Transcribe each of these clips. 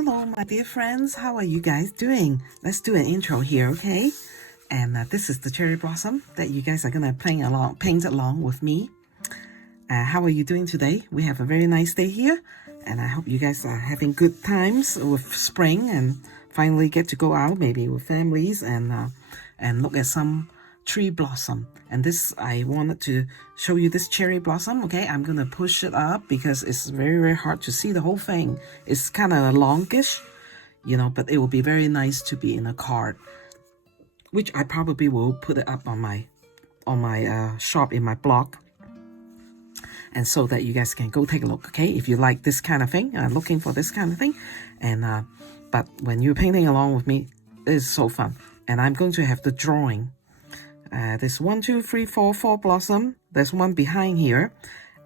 Hello, my dear friends. How are you guys doing? Let's do an intro here, okay? And this is the cherry blossom that you guys are gonna paint along with me. How are you doing today? We have a very nice day here, and I hope you guys are having good times with spring and finally get to go out, maybe with families, and look at some tree blossom. And this, I wanted to show you this cherry blossom. Okay, I'm gonna push it up because it's very hard to see the whole thing. It's kind of longish, you know, but it will be very nice to be in a card, which I probably will put it up on my shop in my blog, and so that you guys can go take a look. Okay, if you like this kind of thing, looking for this kind of thing, and but when you're painting along with me, it is so fun. And I'm going to have the drawing. There's 1, 2, 3, 4 blossom. There's one behind here,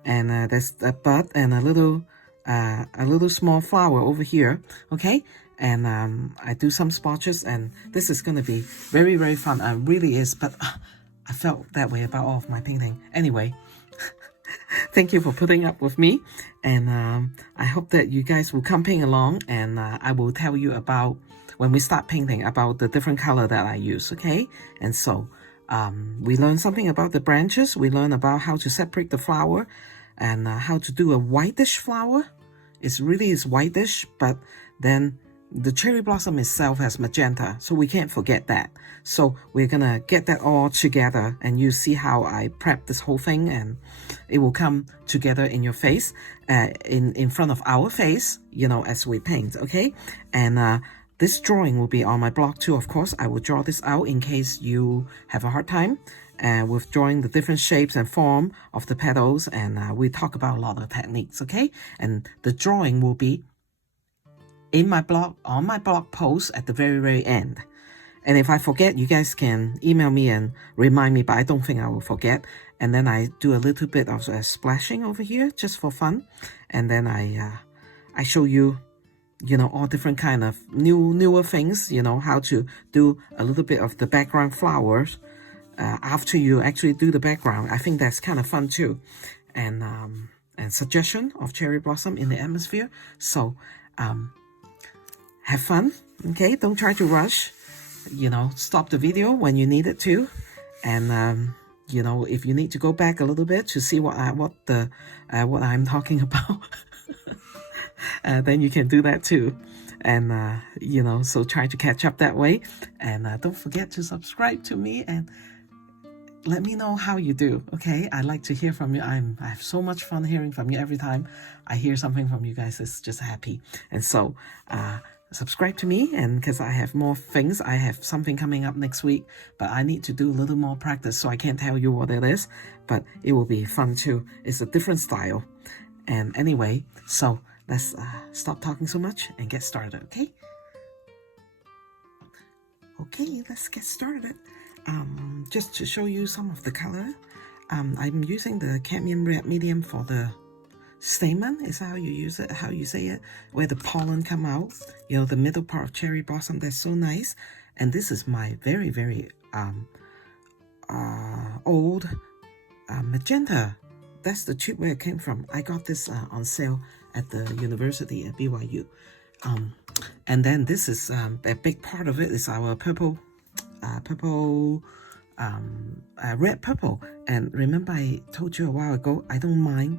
and there's a bud and a little small flower over here. Okay, and I do some spotches, and this is going to be very fun. It really is, but I felt that way about all of my painting. Anyway, thank you for putting up with me, and I hope that you guys will come paint along, and I will tell you about when we start painting about the different color that I use. Okay, and so we learn something about the branches. We learn about how to separate the flower, and how to do a whitish flower. It's whitish, but then the cherry blossom itself has magenta, so we can't forget that. So we're gonna get that all together, and you see how I prep this whole thing, and it will come together in your face, in front of our face, you know, as we paint. Okay, and this drawing will be on my blog too, of course. I will draw this out in case you have a hard time with drawing the different shapes and form of the petals, and we talk about a lot of techniques, okay? And the drawing will be in my blog, on my blog post at the very end. And if I forget, you guys can email me and remind me, but I don't think I will forget. And then I do a little bit of splashing over here just for fun, and then I show you, you know, all different kind of newer things, you know, how to do a little bit of the background flowers after you actually do the background. I think that's kind of fun too, and suggestion of cherry blossom in the atmosphere. So have fun, okay? Don't try to rush, you know, stop the video when you need it to, and you know, if you need to go back a little bit to see what I'm talking about, then you can do that too. And you know, so try to catch up that way, and don't forget to subscribe to me and let me know how you do. Okay, I like to hear from you. I have so much fun hearing from you. Every time I hear something from you guys, it's just happy. And so subscribe to me, and because I have more things. I have something coming up next week, but I need to do a little more practice, so I can't tell you what it is, but it will be fun too. It's a different style. And anyway, so let's stop talking so much and get started, okay? Okay, let's get started. Just to show you some of the color, I'm using the cadmium red medium for the stamen, is how you use it, how you say it, where the pollen come out, you know, the middle part of cherry blossom. That's so nice. And this is my very old magenta. That's the tube where it came from. I got this on sale at the university at BYU. And then this is a big part of it is our red purple. And remember I told you a while ago, I don't mind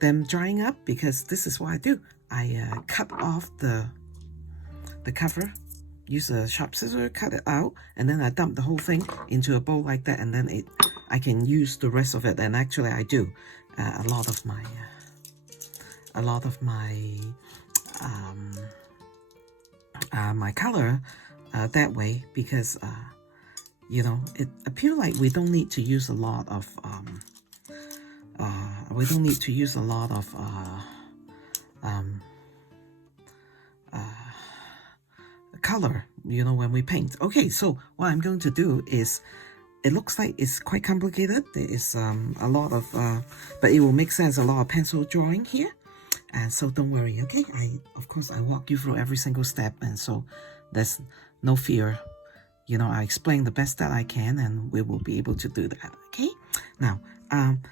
them drying up, because this is what I do. I cut off the cover, use a sharp scissor, cut it out, and then I dump the whole thing into a bowl like that, and then I can use the rest of it. And actually I do a lot of my my color that way, because you know, it appears like we don't need to use a lot of color, you know, when we paint. Okay, so what I'm going to do is, it looks like it's quite complicated. There is a lot of but it will make sense, a lot of pencil drawing here, and so don't worry, okay? Of course I walk you through every single step, and so there's no fear. You know, I explain the best that I can, and we will be able to do that, okay? Now,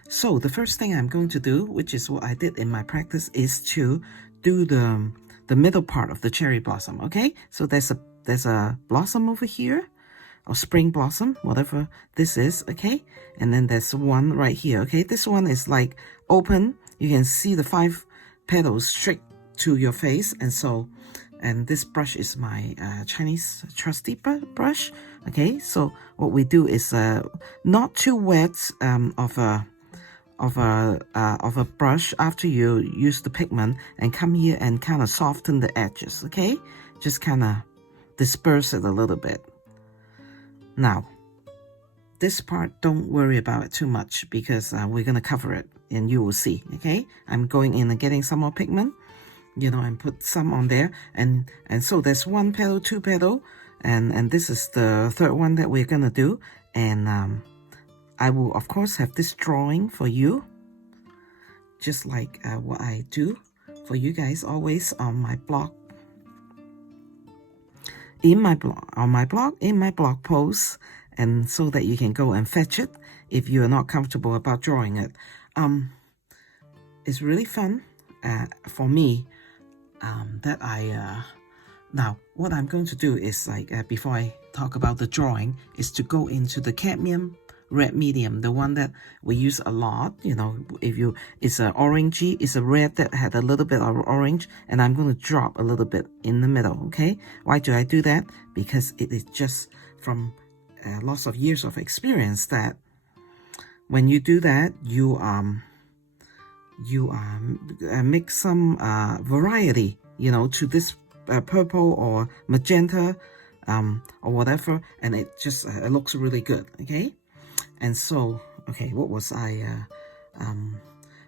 so the first thing I'm going to do, which is what I did in my practice, is to do the the middle part of the cherry blossom. Okay, so there's a blossom over here, or spring blossom, whatever this is. Okay, and then there's one right here. Okay, this one is like open. You can see the 5 petals straight to your face, and this brush is my Chinese trusty brush. Okay, so what we do is not too wet of a brush after you use the pigment, and come here and kind of soften the edges. Okay, just kind of disperse it a little bit. Now, this part, don't worry about it too much, because we're gonna cover it and you will see. Okay, I'm going in and getting some more pigment, you know, and put some on there, and so there's 1 petal, 2 petal, and this is the 3rd one that we're gonna do. And I will of course have this drawing for you, just like what I do for you guys always on my blog, in my blog post, and so that you can go and fetch it if you are not comfortable about drawing it. It's really fun for me that I now what I'm going to do is, like, before I talk about the drawing, is to go into the cadmium red medium, the one that we use a lot. You know, it's a orangey, it's a red that had a little bit of orange, and I'm going to drop a little bit in the middle. Okay, why do I do that? Because it is just from lots of years of experience that when you do that, you make some variety, you know, to this purple or magenta or whatever, and it just it looks really good. Okay, and so, okay, what was I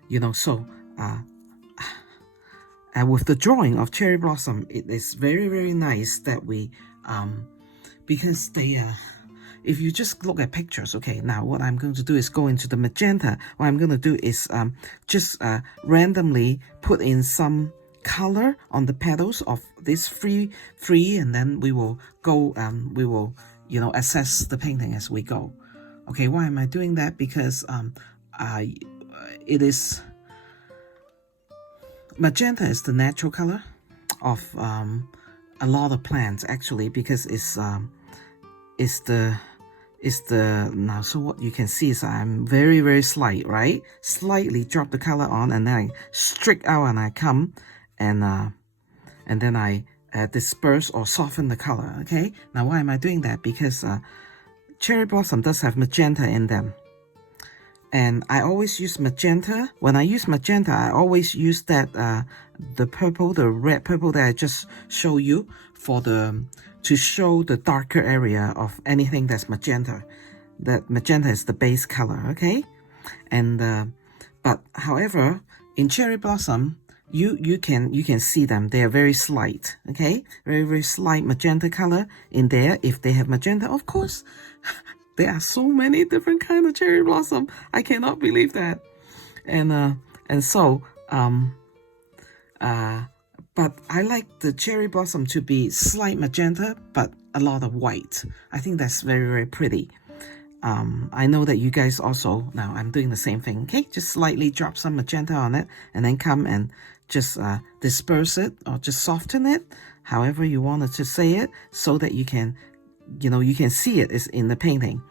you know, so with the drawing of cherry blossom, it is very, very nice that we because they if you just look at pictures. Okay, now what I'm going to do is go into the magenta. What I'm going to do is just randomly put in some color on the petals of this free, and then we will go we will, you know, assess the painting as we go. Okay, why am I doing that? Because it is magenta is the natural color of a lot of plants, actually, because it's the now, so what you can see is I'm very, very slight, right? Slightly drop the color on, and then I streak out, and I come and then I disperse or soften the color. Okay, now why am I doing that? Because cherry blossom does have magenta in them, and I always use magenta. When I use magenta, I always use that the purple, the red purple that I just show you, for the to show the darker area of anything that's magenta. That magenta is the base color. Okay, and but however, in cherry blossom, you can see them. They are very slight. Okay, very, very slight magenta color in there. If they have magenta, of course. There are so many different kind of cherry blossom. I cannot believe that. And so but I like the cherry blossom to be slight magenta, but a lot of white. I think that's very, very pretty. I know that you guys also, now I'm doing the same thing. Okay, just slightly drop some magenta on it, and then come and just disperse it, or just soften it, however you wanted to say it, so that you can, you know, you can see it is in the painting,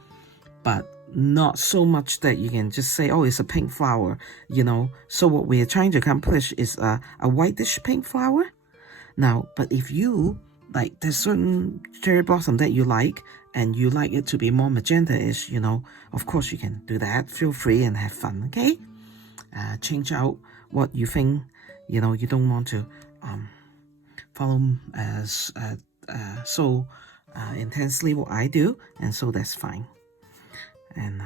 but not so much that you can just say, oh, it's a pink flower, you know. So what we are trying to accomplish is a whitish pink flower. Now, but if you like, there's certain cherry blossom that you like, and you like it to be more magenta-ish, you know, of course you can do that. Feel free and have fun. Okay, change out what you think, you know, you don't want to follow as so intensely what I do, and so that's fine. And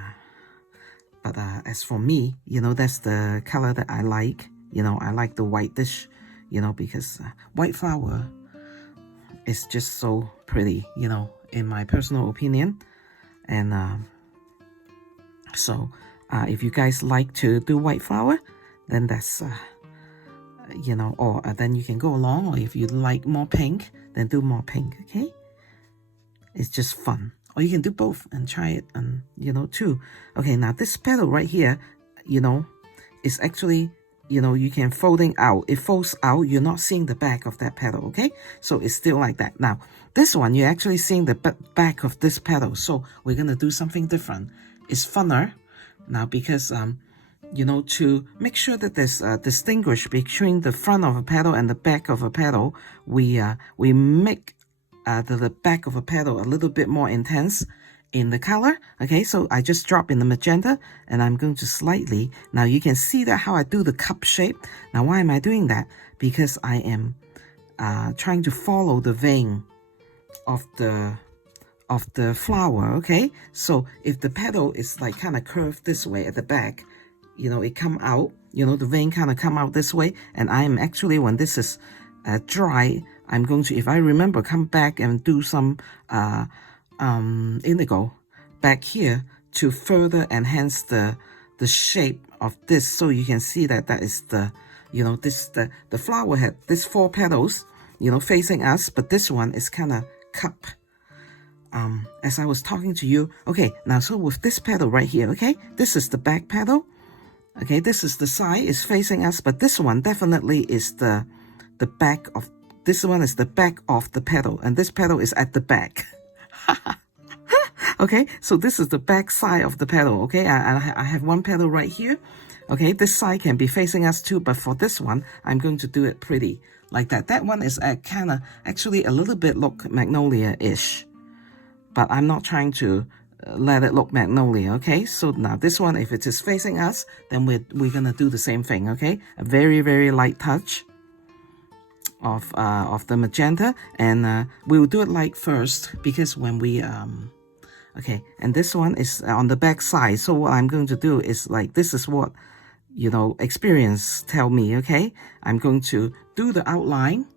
but as for me, you know, that's the color that I like. You know, I like the whitish, you know, because white flower is just so pretty, you know, in my personal opinion. And so if you guys like to do white flower, then that's you know, or then you can go along. Or if you like more pink, then do more pink. Okay, it's just fun. Or you can do both and try it, you know, too. Okay, now this petal right here, you know, is actually, you know, you can folding out. It folds out. You're not seeing the back of that petal, okay? So it's still like that. Now, this one, you're actually seeing the back of this petal. So we're going to do something different. It's funner now because, you know, to make sure that there's distinguish between the front of a petal and the back of a petal, we make the back of a petal a little bit more intense in the color. Okay, so I just drop in the magenta and I'm going to slightly, now you can see that how I do the cup shape. Now why am I doing that? Because I am trying to follow the vein of the flower. Okay, so if the petal is like kind of curved this way at the back, you know, it come out, you know, the vein kind of come out this way, and I am actually, when this is dry, I'm going to, if I remember, come back and do some indigo back here to further enhance the shape of this, so you can see that that is the, you know, this the flower had this 4 petals, you know, facing us, but this one is kind of cup. As I was talking to you, okay, now so with this petal right here, okay, this is the back petal. Okay, this is the side is facing us, but this one definitely is the back of, this one is the back of the petal, and this petal is at the back. Okay, so this is the back side of the petal. Okay, I have one petal right here. Okay, this side can be facing us too, but for this one, I'm going to do it pretty like that. That one is kind of actually a little bit look magnolia-ish, but I'm not trying to let it look magnolia. Okay, so now this one, if it is facing us, then we're gonna do the same thing. Okay, a very, very light touch of the magenta, and we'll do it light first because when we okay, and this one is on the back side. So what I'm going to do is like, this is what, you know, experience tell me. Okay, I'm going to do the outline.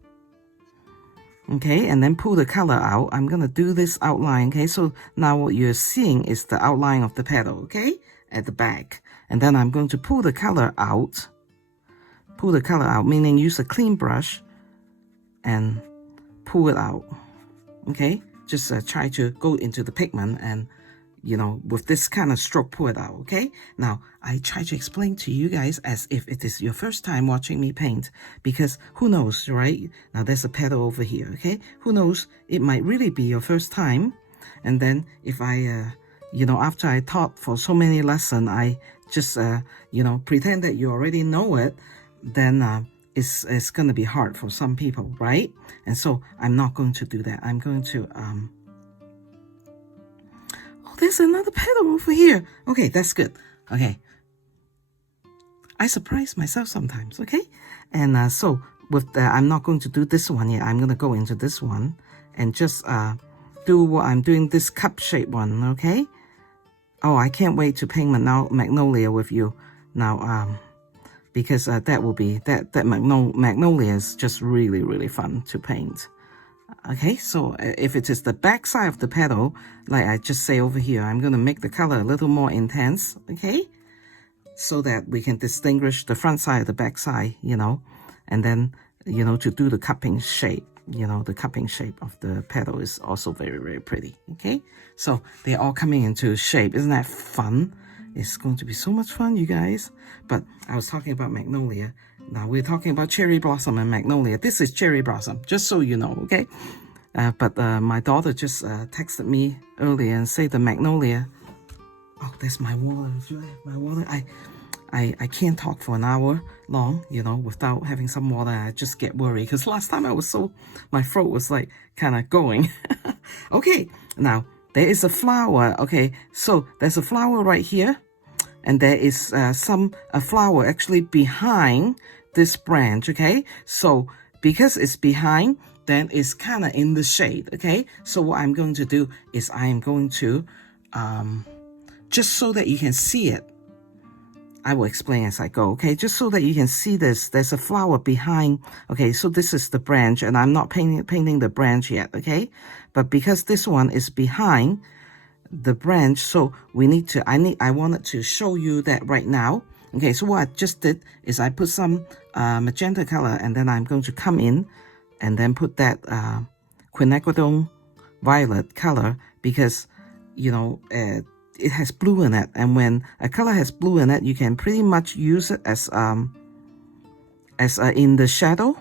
Okay, and then pull the color out. I'm gonna do this outline. Okay, so now what you're seeing is the outline of the petal, okay, at the back. And then I'm going to pull the color out. Pull the color out, meaning use a clean brush and pull it out. Okay, just try to go into the pigment and, you know, with this kind of stroke, pull it out. Okay, now I try to explain to you guys as if it is your first time watching me paint, because who knows, right? Now there's a petal over here. Okay, who knows, it might really be your first time. And then if I you know, after I taught for so many lessons, I just you know, pretend that you already know it, then it's gonna be hard for some people, right? And so I'm not going to do that. I'm going to there's another petal over here. Okay, that's good. Okay, I surprise myself sometimes. Okay, and so with the, I'm not going to do this one yet. I'm gonna go into this one and just do what I'm doing, this cup shape one. Okay, oh, I can't wait to paint magnolia with you now, because that will be that magnolia is just really, really fun to paint. Okay, so if it is the back side of the petal, like I just say over here, I'm going to make the color a little more intense, okay? So that we can distinguish the front side and the back side, you know, and then, you know, to do the cupping shape, you know, the cupping shape of the petal is also very, very pretty, okay? So they're all coming into shape. Isn't that fun? It's going to be so much fun, you guys. But I was talking about magnolia. Now we're talking about cherry blossom and magnolia. This is cherry blossom, just so you know, okay? But my daughter just texted me earlier and say the magnolia. Oh, there's my water. My water. I can't talk for an hour long, you know, without having some water. I just get worried because last time I was so, my throat was like kind of going. Okay, now there is a flower. Okay, so there's a flower right here. And there is a flower actually behind this branch, okay? So because it's behind, then it's kind of in the shade, okay? So what I'm going to do is I am going to, just so that you can see it, I will explain as I go, okay? Just so that you can see this, there's a flower behind, okay? So this is the branch, and I'm not painting the branch yet, okay? But because this one is behind the branch, so we need to, I wanted to show you that right now. Okay, so what I just did is I put some magenta color, and then I'm going to come in and then put that quinacridone violet color, because, you know, it has blue in it, and when a color has blue in it, you can pretty much use it as as in the shadow,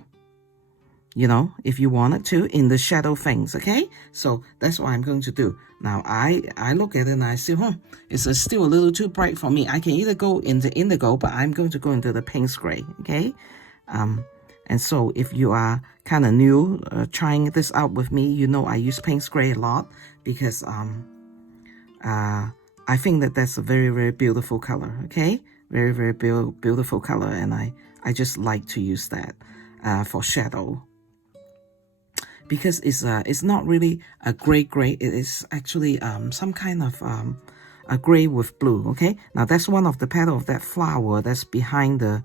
you know, if you wanted to, in the shadow things, okay? So that's what I'm going to do. Now, I look at it and I see, it's still a little too bright for me. I can either go into indigo, but I'm going to go into the Payne's gray, okay? And so if you are kind of new, trying this out with me, you know I use Payne's gray a lot because I think that that's a very, very beautiful color, okay? Very, very beautiful color, and I just like to use that for shadow. Because it's not really a gray, it is actually some kind of a gray with blue, okay? Now that's one of the petals of that flower that's behind the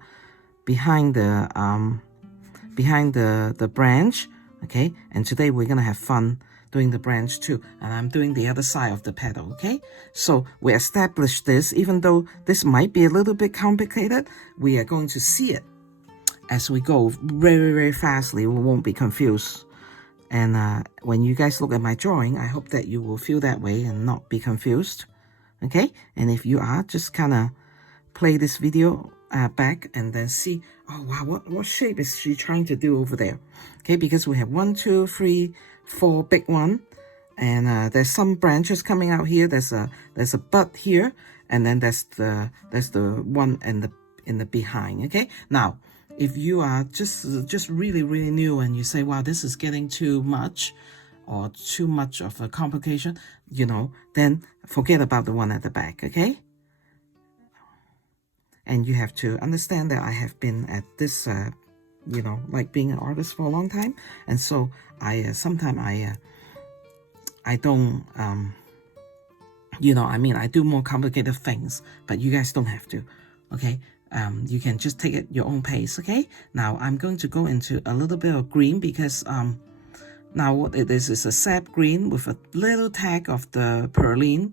branch, okay? And today we're gonna have fun doing the branch too, and I'm doing the other side of the petal, okay? So we established this. Even though this might be a little bit complicated, we are going to see it as we go very, very fastly. We won't be confused. And when you guys look at my drawing, I hope that you will feel that way and not be confused, okay? And if you are, just kind of play this video back and then see, oh wow, what shape is she trying to do over there? Okay, because we have 1, 2, 3, 4 big one, and there's some branches coming out here. There's a bud here, and then there's the one in the behind. Okay, now if you are just really, really new and you say, wow, this is getting too much or too much of a complication, you know, then forget about the one at the back, okay? And you have to understand that I have been at this, you know, like being an artist for a long time. And so sometimes I don't, you know, I mean, I do more complicated things, but you guys don't have to, okay? You can just take it your own pace, okay? Now I'm going to go into a little bit of green because now what it is a sap green with a little tag of the perlene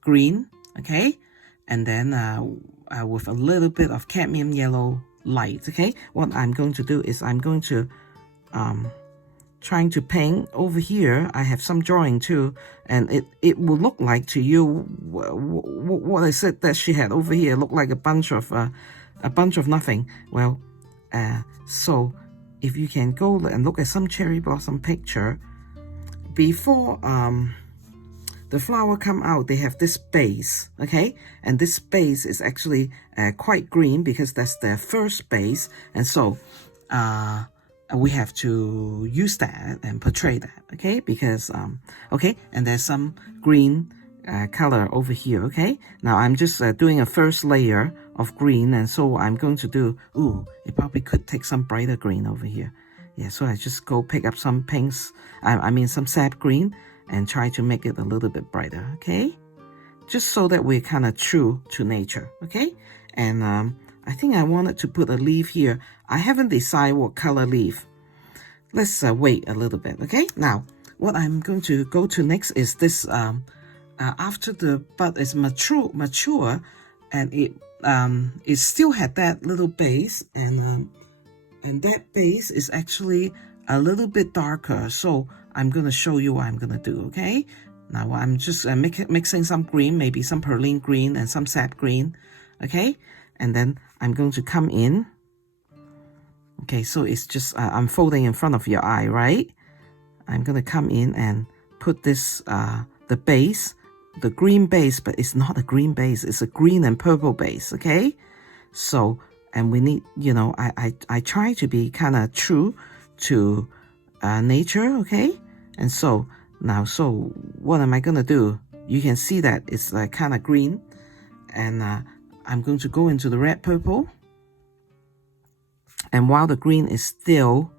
green, okay? And then with a little bit of cadmium yellow light, okay? What I'm going to do is I'm going to trying to paint over here. I have some drawing too, and it will look like to you what I said that she had over here looked like a bunch of nothing. Well, so if you can go and look at some cherry blossom picture before the flower come out, they have this base, okay? And this base is actually quite green because that's their first base, and so we have to use that and portray that, okay? Because okay, and there's some green color over here, okay? Now I'm just doing a first layer of green, and so I'm going to do, it probably could take some brighter green over here. Yeah, so I just go pick up some pinks, I mean some sap green, and try to make it a little bit brighter, okay? Just so that we're kind of true to nature, okay? And I think I wanted to put a leaf here. I haven't decided what color leaf. Let's wait a little bit, okay? Now, what I'm going to go to next is this, after the bud is mature, and it still had that little base, and that base is actually a little bit darker, so I'm going to show you what I'm going to do, okay? Now I'm just mixing some green, maybe some perlene green and some sap green, okay? And then I'm going to come in. Okay, so it's just unfolding in front of your eye, right? I'm going to come in and put this, the base, the green base, but it's not a green base, it's a green and purple base, okay? So, and we need, you know, I try to be kind of true to nature, okay? And so, now, so what am I going to do? You can see that it's kind of green, and I'm going to go into the red purple. And while the green is still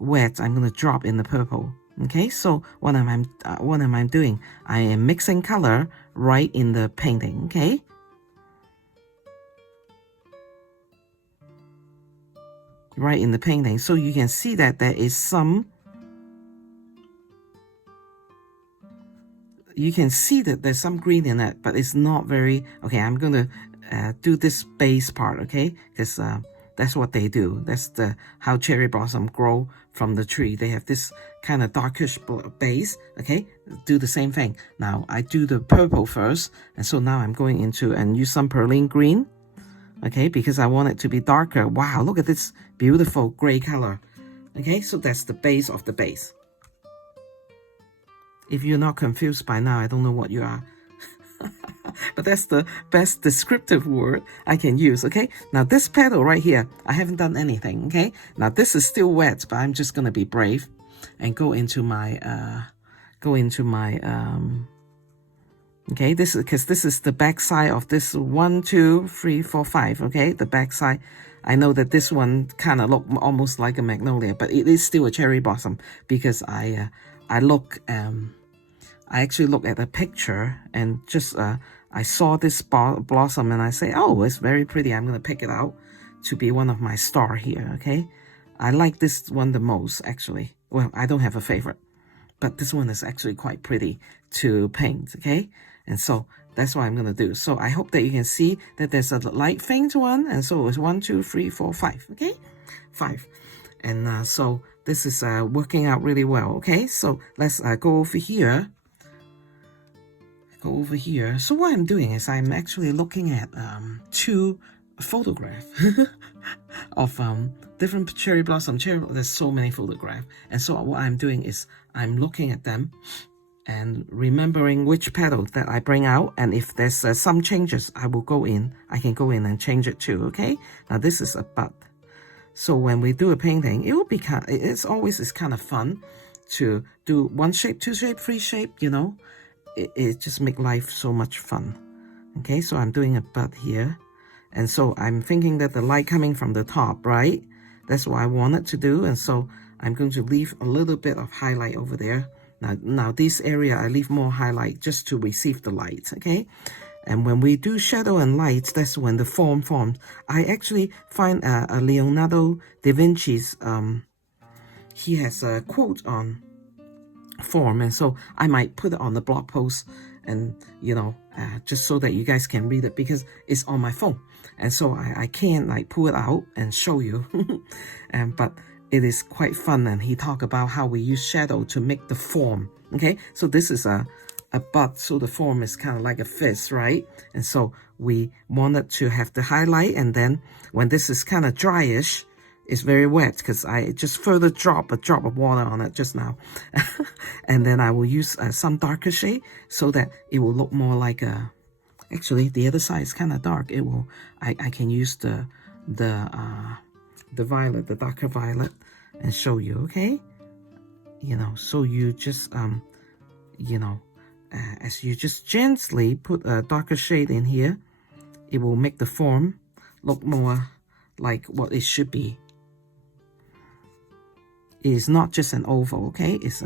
wet, I'm going to drop in the purple. Okay, so what am I doing? I am mixing color right in the painting, okay? Right in the painting. So you can see that there is some, you can see that there's some green in it, but it's not very, okay, I'm going to do this base part, okay? Because that's what they do. That's how cherry blossom grow from the tree. They have this kind of darkish base, okay? Do the same thing. Now, I do the purple first, and so now I'm going into and use some perlene green, okay, because I want it to be darker. Wow, look at this beautiful gray color. Okay, so that's the base of the base. If you're not confused by now, I don't know what you are. But that's the best descriptive word I can use, okay? Now this petal right here, I haven't done anything, okay? Now this is still wet, but I'm just gonna be brave and go into my, okay, this is, because this is the back side of this 1, 2, 3, 4, 5, okay? The back side. I know that this one kind of look almost like a magnolia, but it is still a cherry blossom because I actually look at a picture and just I saw this blossom and I say, oh, it's very pretty. I'm gonna pick it out to be one of my star here. Okay, I like this one the most actually. Well, I don't have a favorite, but this one is actually quite pretty to paint. Okay, and so that's what I'm gonna do. So I hope that you can see that there's a light faint one, and so it's 1, 2, 3, 4, 5. Okay, 5, and so this is working out really well. Okay, so let's go over here. So what I'm doing is I'm actually looking at 2 photographs of different cherry blossom. There's so many photographs, and so what I'm doing is I'm looking at them and remembering which petal that I bring out, and if there's some changes, I can go in and change it too. Okay, now this is a bud. So when we do a painting, it will be it's always kind of fun to do 1 shape, 2 shape, 3 shape, you know. It just makes life so much fun. Okay, so I'm doing a bud here, and so I'm thinking that the light coming from the top, right? That's what I wanted to do, and so I'm going to leave a little bit of highlight over there. Now this area I leave more highlight just to receive the light. Okay, and when we do shadow and light, that's when the form forms. I actually find a Leonardo da Vinci's he has a quote on form, and so I might put it on the blog post, and you know, just so that you guys can read it, because it's on my phone, and so I can't like pull it out and show you. But it is quite fun, and he talked about how we use shadow to make the form. Okay, so this is a bud, so the form is kind of like a fist, right? And so we wanted to have the highlight, and then when this is kind of dryish, it's very wet because I just further drop a drop of water on it just now. And then I will use some darker shade so that it will look more like a, actually the other side is kind of dark. It will, I can use the violet, the darker violet, and show you. Okay, you know, so you just you know, as you just gently put a darker shade in here, it will make the form look more like what it should be. It's not just an oval, okay? It's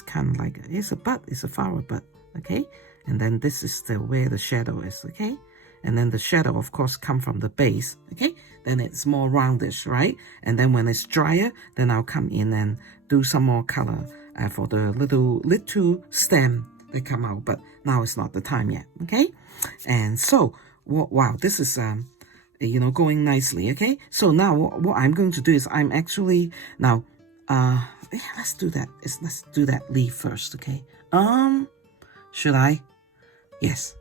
kind of like, it's a bud, it's a flower bud, okay? And then this is where the shadow is, okay? And then the shadow, of course, come from the base, okay? Then it's more roundish, right? And then when it's drier, then I'll come in and do some more color for the little stem that come out. But now it's not the time yet, okay? And so, wow, this is you know, going nicely, okay? So now what I'm going to do is I'm actually now. Yeah, let's do that. Let's do that leaf first, okay? Should I? Yes.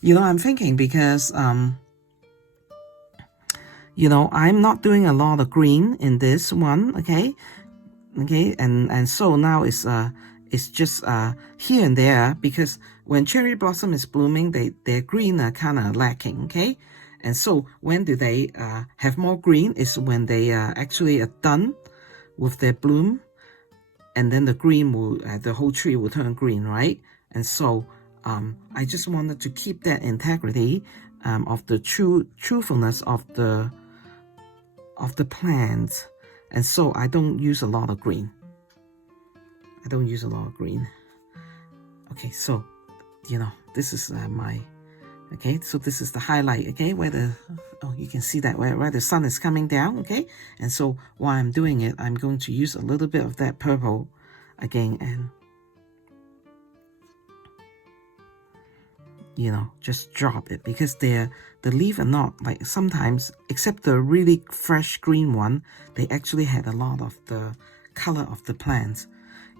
You know, I'm thinking because, you know, I'm not doing a lot of green in this one, okay? Okay, and so now it's just here and there, because when cherry blossom is blooming, their green are kind of lacking, okay? And so when do they have more green is when they actually are done with their bloom, and then the green will, the whole tree will turn green, right? And so I just wanted to keep that integrity of the truthfulness of the plant, and so I don't use a lot of green. Okay, so you know, this is my, okay, so this is the highlight, okay, where the, oh, you can see that where the sun is coming down, okay? And so while I'm doing it, I'm going to use a little bit of that purple again, and you know, just drop it, because the leaf are not like, sometimes, except the really fresh green one, they actually had a lot of the color of the plants.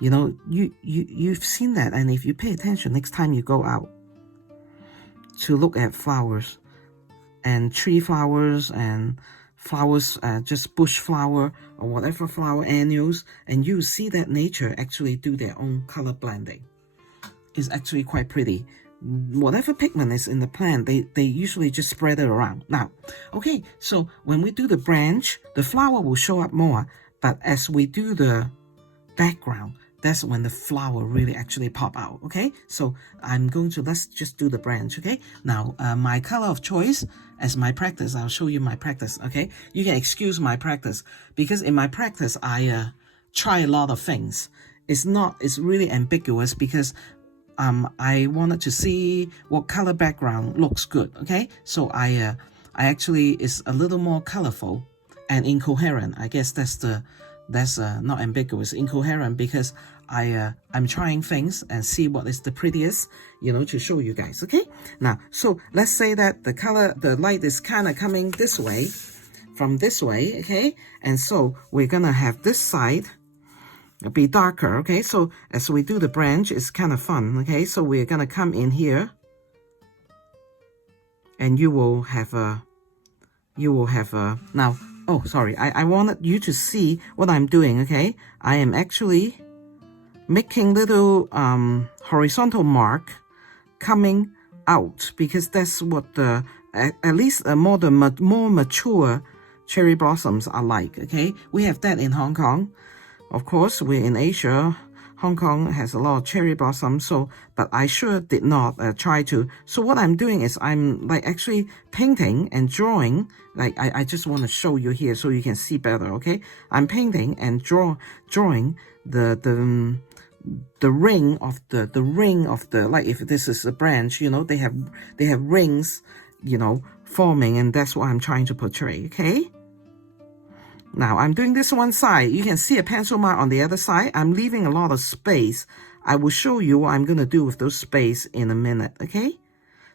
You know, you've seen that, and if you pay attention next time you go out to look at flowers, and tree flowers and flowers, just bush flower or whatever flower, annuals, and you see that nature actually do their own color blending. It's actually quite pretty. Whatever pigment is in the plant, they usually just spread it around. Now, okay, so when we do the branch, the flower will show up more, but as we do the background, that's when the flower really actually pop out. Okay, so let's just do the branch. Okay, now my color of choice as my practice, I'll show you my practice. Okay, you can excuse my practice because in my practice I try a lot of things. It's really ambiguous because I wanted to see what color background looks good. Okay, so I actually is a little more colorful and incoherent. I guess that's not ambiguous, incoherent, because I'm trying things and see what is the prettiest, to show you guys. Okay, now so let's say that the light is kind of coming this way, from this way. Okay, and so we're gonna have this side be darker. Okay, so as we do the branch, it's kind of fun. Okay, so we're gonna come in here, and you will have a now. Oh, sorry, I wanted you to see what I'm doing. Okay, I am actually making little horizontal mark coming out, because that's what at least more mature cherry blossoms are like. Okay, we have that in Hong Kong. Of course, we're in Asia. Hong Kong has a lot of cherry blossoms, but I sure did not try to. So what I'm doing is I'm like actually painting and drawing. Like I just want to show you here so you can see better. Okay, I'm painting and drawing the ring of the like, if this is a branch, they have rings, forming, and that's what I'm trying to portray. Okay. Now, I'm doing this one side. You can see a pencil mark on the other side. I'm leaving a lot of space. I will show you what I'm going to do with those space in a minute, okay?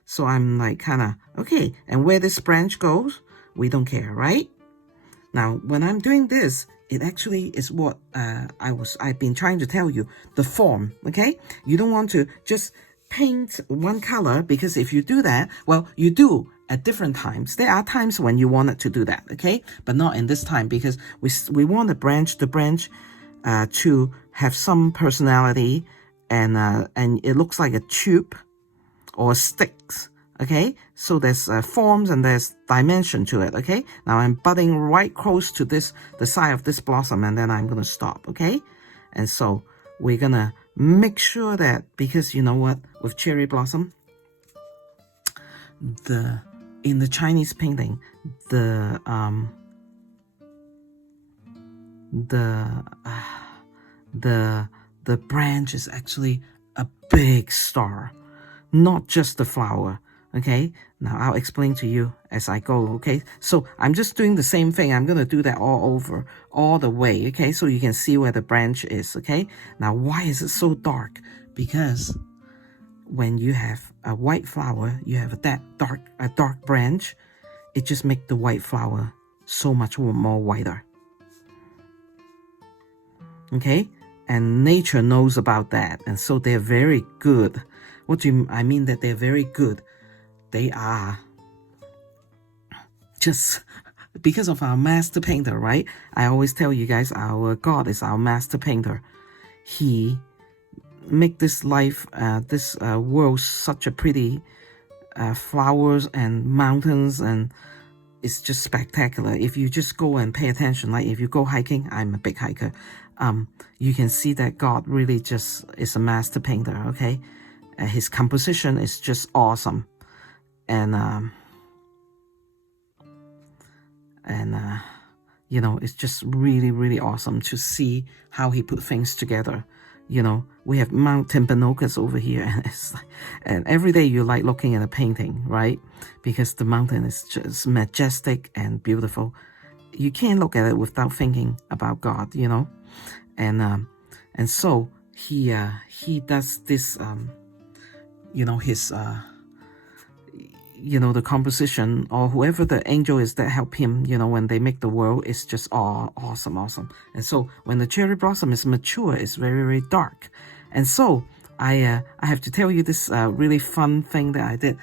So I'm like kind of, okay, and where this branch goes, we don't care, right? Now, when I'm doing this, it actually is what I've been trying to tell you, the form, okay? You don't want to just paint one color, because if you do that, well, you do at different times. There are times when you wanted to do that, okay? But not in this time, because we want the branch to have some personality, and it looks like a tube or sticks, okay? So there's forms and there's dimension to it, okay? Now I'm budding right close to the side of this blossom, and then I'm gonna stop, okay? And so we're gonna make sure that, because you know what, with cherry blossom, in the Chinese painting, the branch is actually a big star, not just the flower. Okay, now I'll explain to you as I go. Okay, so I'm just doing the same thing. I'm gonna do that all the way. Okay, so you can see where the branch is. Okay, now why is it so dark? Because when you have a white flower, you have a dark branch, it just makes the white flower so much more whiter. Okay, and nature knows about that, and so they're very good. What do I mean that they're very good? They are just because of our master painter, right? I always tell you guys, our God is our master painter. He make this life, this world such a pretty flowers and mountains, and it's just spectacular. If you just go and pay attention, like if you go hiking, I'm a big hiker, you can see that God really just is a master painter, okay? His composition is just awesome. And it's just really, really awesome to see how he put things together. We have Mount Timpanogos over here, and every day you like looking at a painting, right? Because the mountain is just majestic and beautiful. You can't look at it without thinking about God, and so he does this, his the composition, or whoever the angel is that help him, when they make the world, is just awesome. And so when the cherry blossom is mature, it's very, very dark. And so I have to tell you this really fun thing that I did.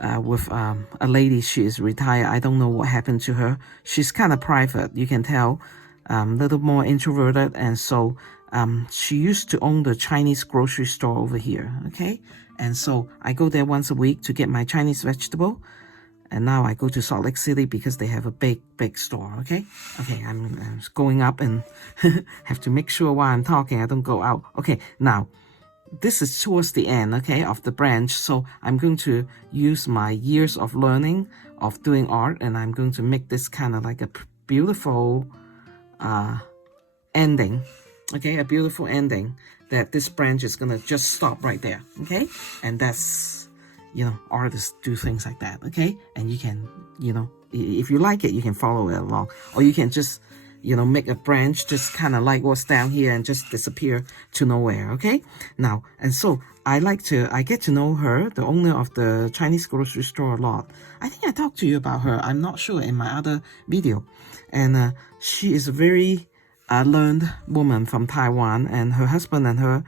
with a lady. She is retired. I don't know what happened to her. She's kind of private, you can tell, little more introverted, and so she used to own the Chinese grocery store over here, okay? And so I go there once a week to get my Chinese vegetable, and now I go to Salt Lake City because they have a big store, okay? Okay, I'm going up and have to make sure while I'm talking I don't go out. Okay, now this is towards the end, okay, of the branch. So I'm going to use my years of learning of doing art, and I'm going to make this kind of like a beautiful ending, okay, a beautiful ending that this branch is going to just stop right there, okay? And that's, you know, artists do things like that, okay? And you can, you know, if you like it, you can follow it along, or you can just, you know, make a branch just kind of like what's down here and just disappear to nowhere, okay? Now, and so I get to know her, the owner of the Chinese grocery store, a lot. I think I talked to you about her. I'm not sure in my other video. And she is a very learned woman from Taiwan, and her husband and her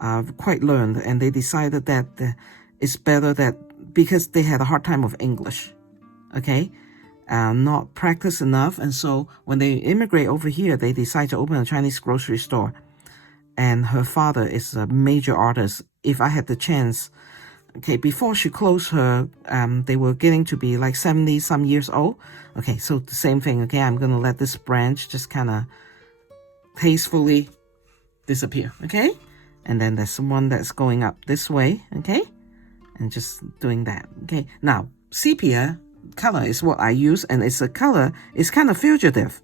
are quite learned, and they decided that it's better that, because they had a hard time with English, okay? Not practiced enough, and so when they immigrate over here, they decide to open a Chinese grocery store. And her father is a major artist. If I had the chance, okay, before she closed her, they were getting to be like 70 some years old. Okay, so the same thing, okay, I'm gonna let this branch just kind of tastefully disappear, okay? And then there's one that's going up this way, okay? And just doing that, okay? Now, sepia color is what I use, and it's a color, it's kind of fugitive,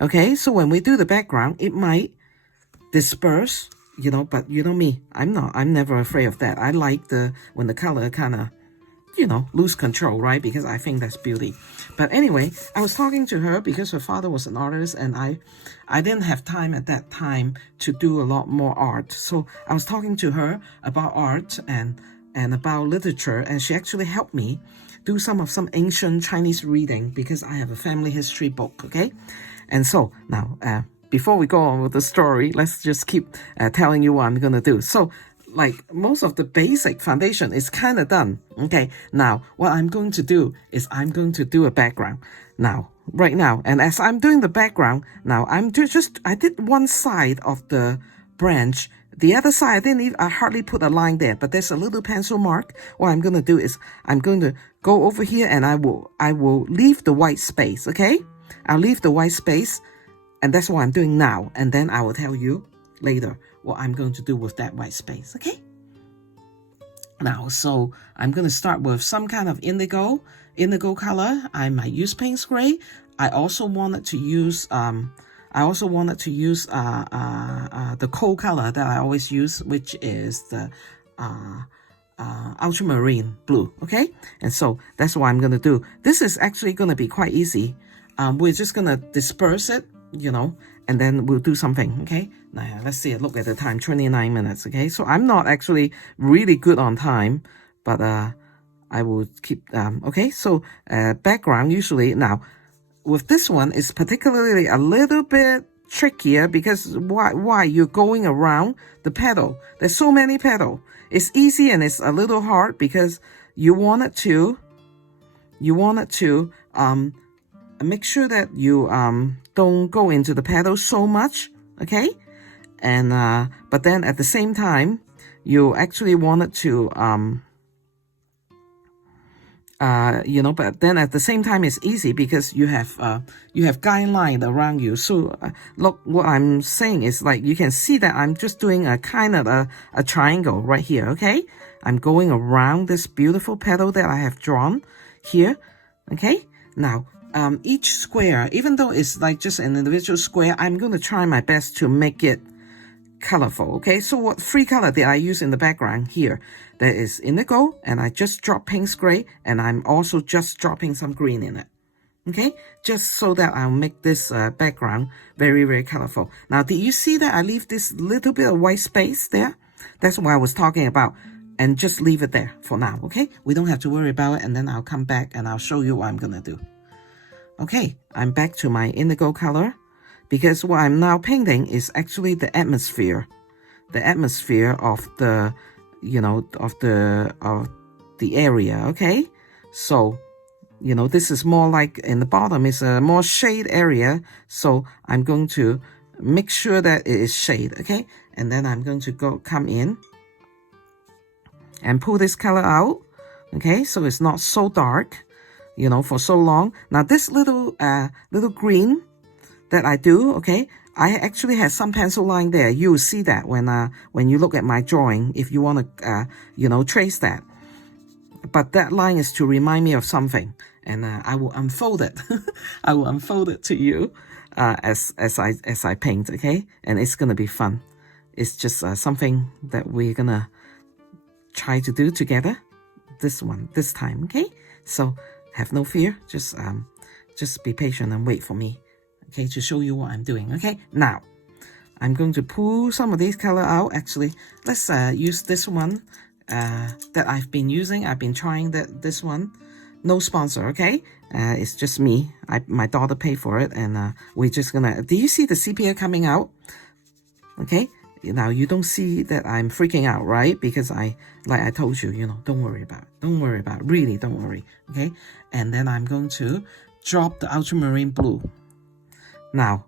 okay? So when we do the background, it might disperse, you know, but you know me, I'm never afraid of that. I like when the color kind of, you know, lose control, right? Because I think that's beauty. But anyway, I was talking to her because her father was an artist, and I didn't have time at that time to do a lot more art. So I was talking to her about art and about literature, and she actually helped me do some ancient Chinese reading because I have a family history book, okay? And so now, before we go on with the story, let's just keep telling you what I'm gonna do. So, like, most of the basic foundation is kind of done, okay? Now, what I'm going to do is I'm going to do a background now, right now. And as I'm doing the background, now I did one side of the branch. The other side, I hardly put a line there, but there's a little pencil mark. What I'm going to do is I'm going to go over here, and I will leave the white space, okay? I'll leave the white space, and that's what I'm doing now. And then I will tell you later what I'm going to do with that white space, okay? Now, so I'm going to start with some kind of indigo color. I might use Payne's gray. I also wanted to use the coal color that I always use, which is the ultramarine blue, okay? And so that's what I'm going to do. This is actually going to be quite easy. We're just going to disperse it, you know, and then we'll do something, okay? Now, let's see, look at the time, 29 minutes, okay? So I'm not actually really good on time, but I will keep, okay? So background usually, now, with this one, it's particularly a little bit trickier because why? You're going around the petal. There's so many petals. It's easy and it's a little hard because you want it to make sure that you don't go into the petal so much, okay? And but then at the same time, you actually want it to you know, but then at the same time it's easy because you have guideline around you. So look, what I'm saying is, like, you can see that I'm just doing a kind of a triangle right here, okay? I'm going around this beautiful petal that I have drawn here, okay? Now, each square, even though it's like just an individual square, I'm going to try my best to make it colorful, okay? So what three color did I use in the background here? There is indigo, and I just dropped Payne's gray, and I'm also just dropping some green in it, okay? Just so that I'll make this background very, very colorful. Now, did you see that I leave this little bit of white space there? That's what I was talking about. And just leave it there for now, okay? We don't have to worry about it, and then I'll come back and I'll show you what I'm gonna do. Okay, I'm back to my indigo color, because what I'm now painting is actually the atmosphere of the, you know, of the area, okay? So, you know, this is more like in the bottom is a more shade area. So I'm going to make sure that it is shade, okay? And then I'm going to come in and pull this color out, okay? So it's not so dark, you know, for so long. Now this little green that I do, okay, I actually have some pencil line there. You'll see that when you look at my drawing, if you want to, you know, trace that. But that line is to remind me of something, and I will unfold it. I will unfold it to you as I paint, okay? And it's gonna be fun. It's just something that we're gonna try to do together. This time, okay? So have no fear. Just be patient and wait for me, okay, to show you what I'm doing. Okay, now I'm going to pull some of these color out. Actually, let's use this one that I've been using. I've been trying this one. No sponsor, okay? It's just me. My daughter paid for it, and we're just gonna. Do you see the sepia coming out? Okay. Now you don't see that I'm freaking out, right? Because like I told you, you know, don't worry about it. Really, don't worry. Okay. And then I'm going to drop the ultramarine blue. Now,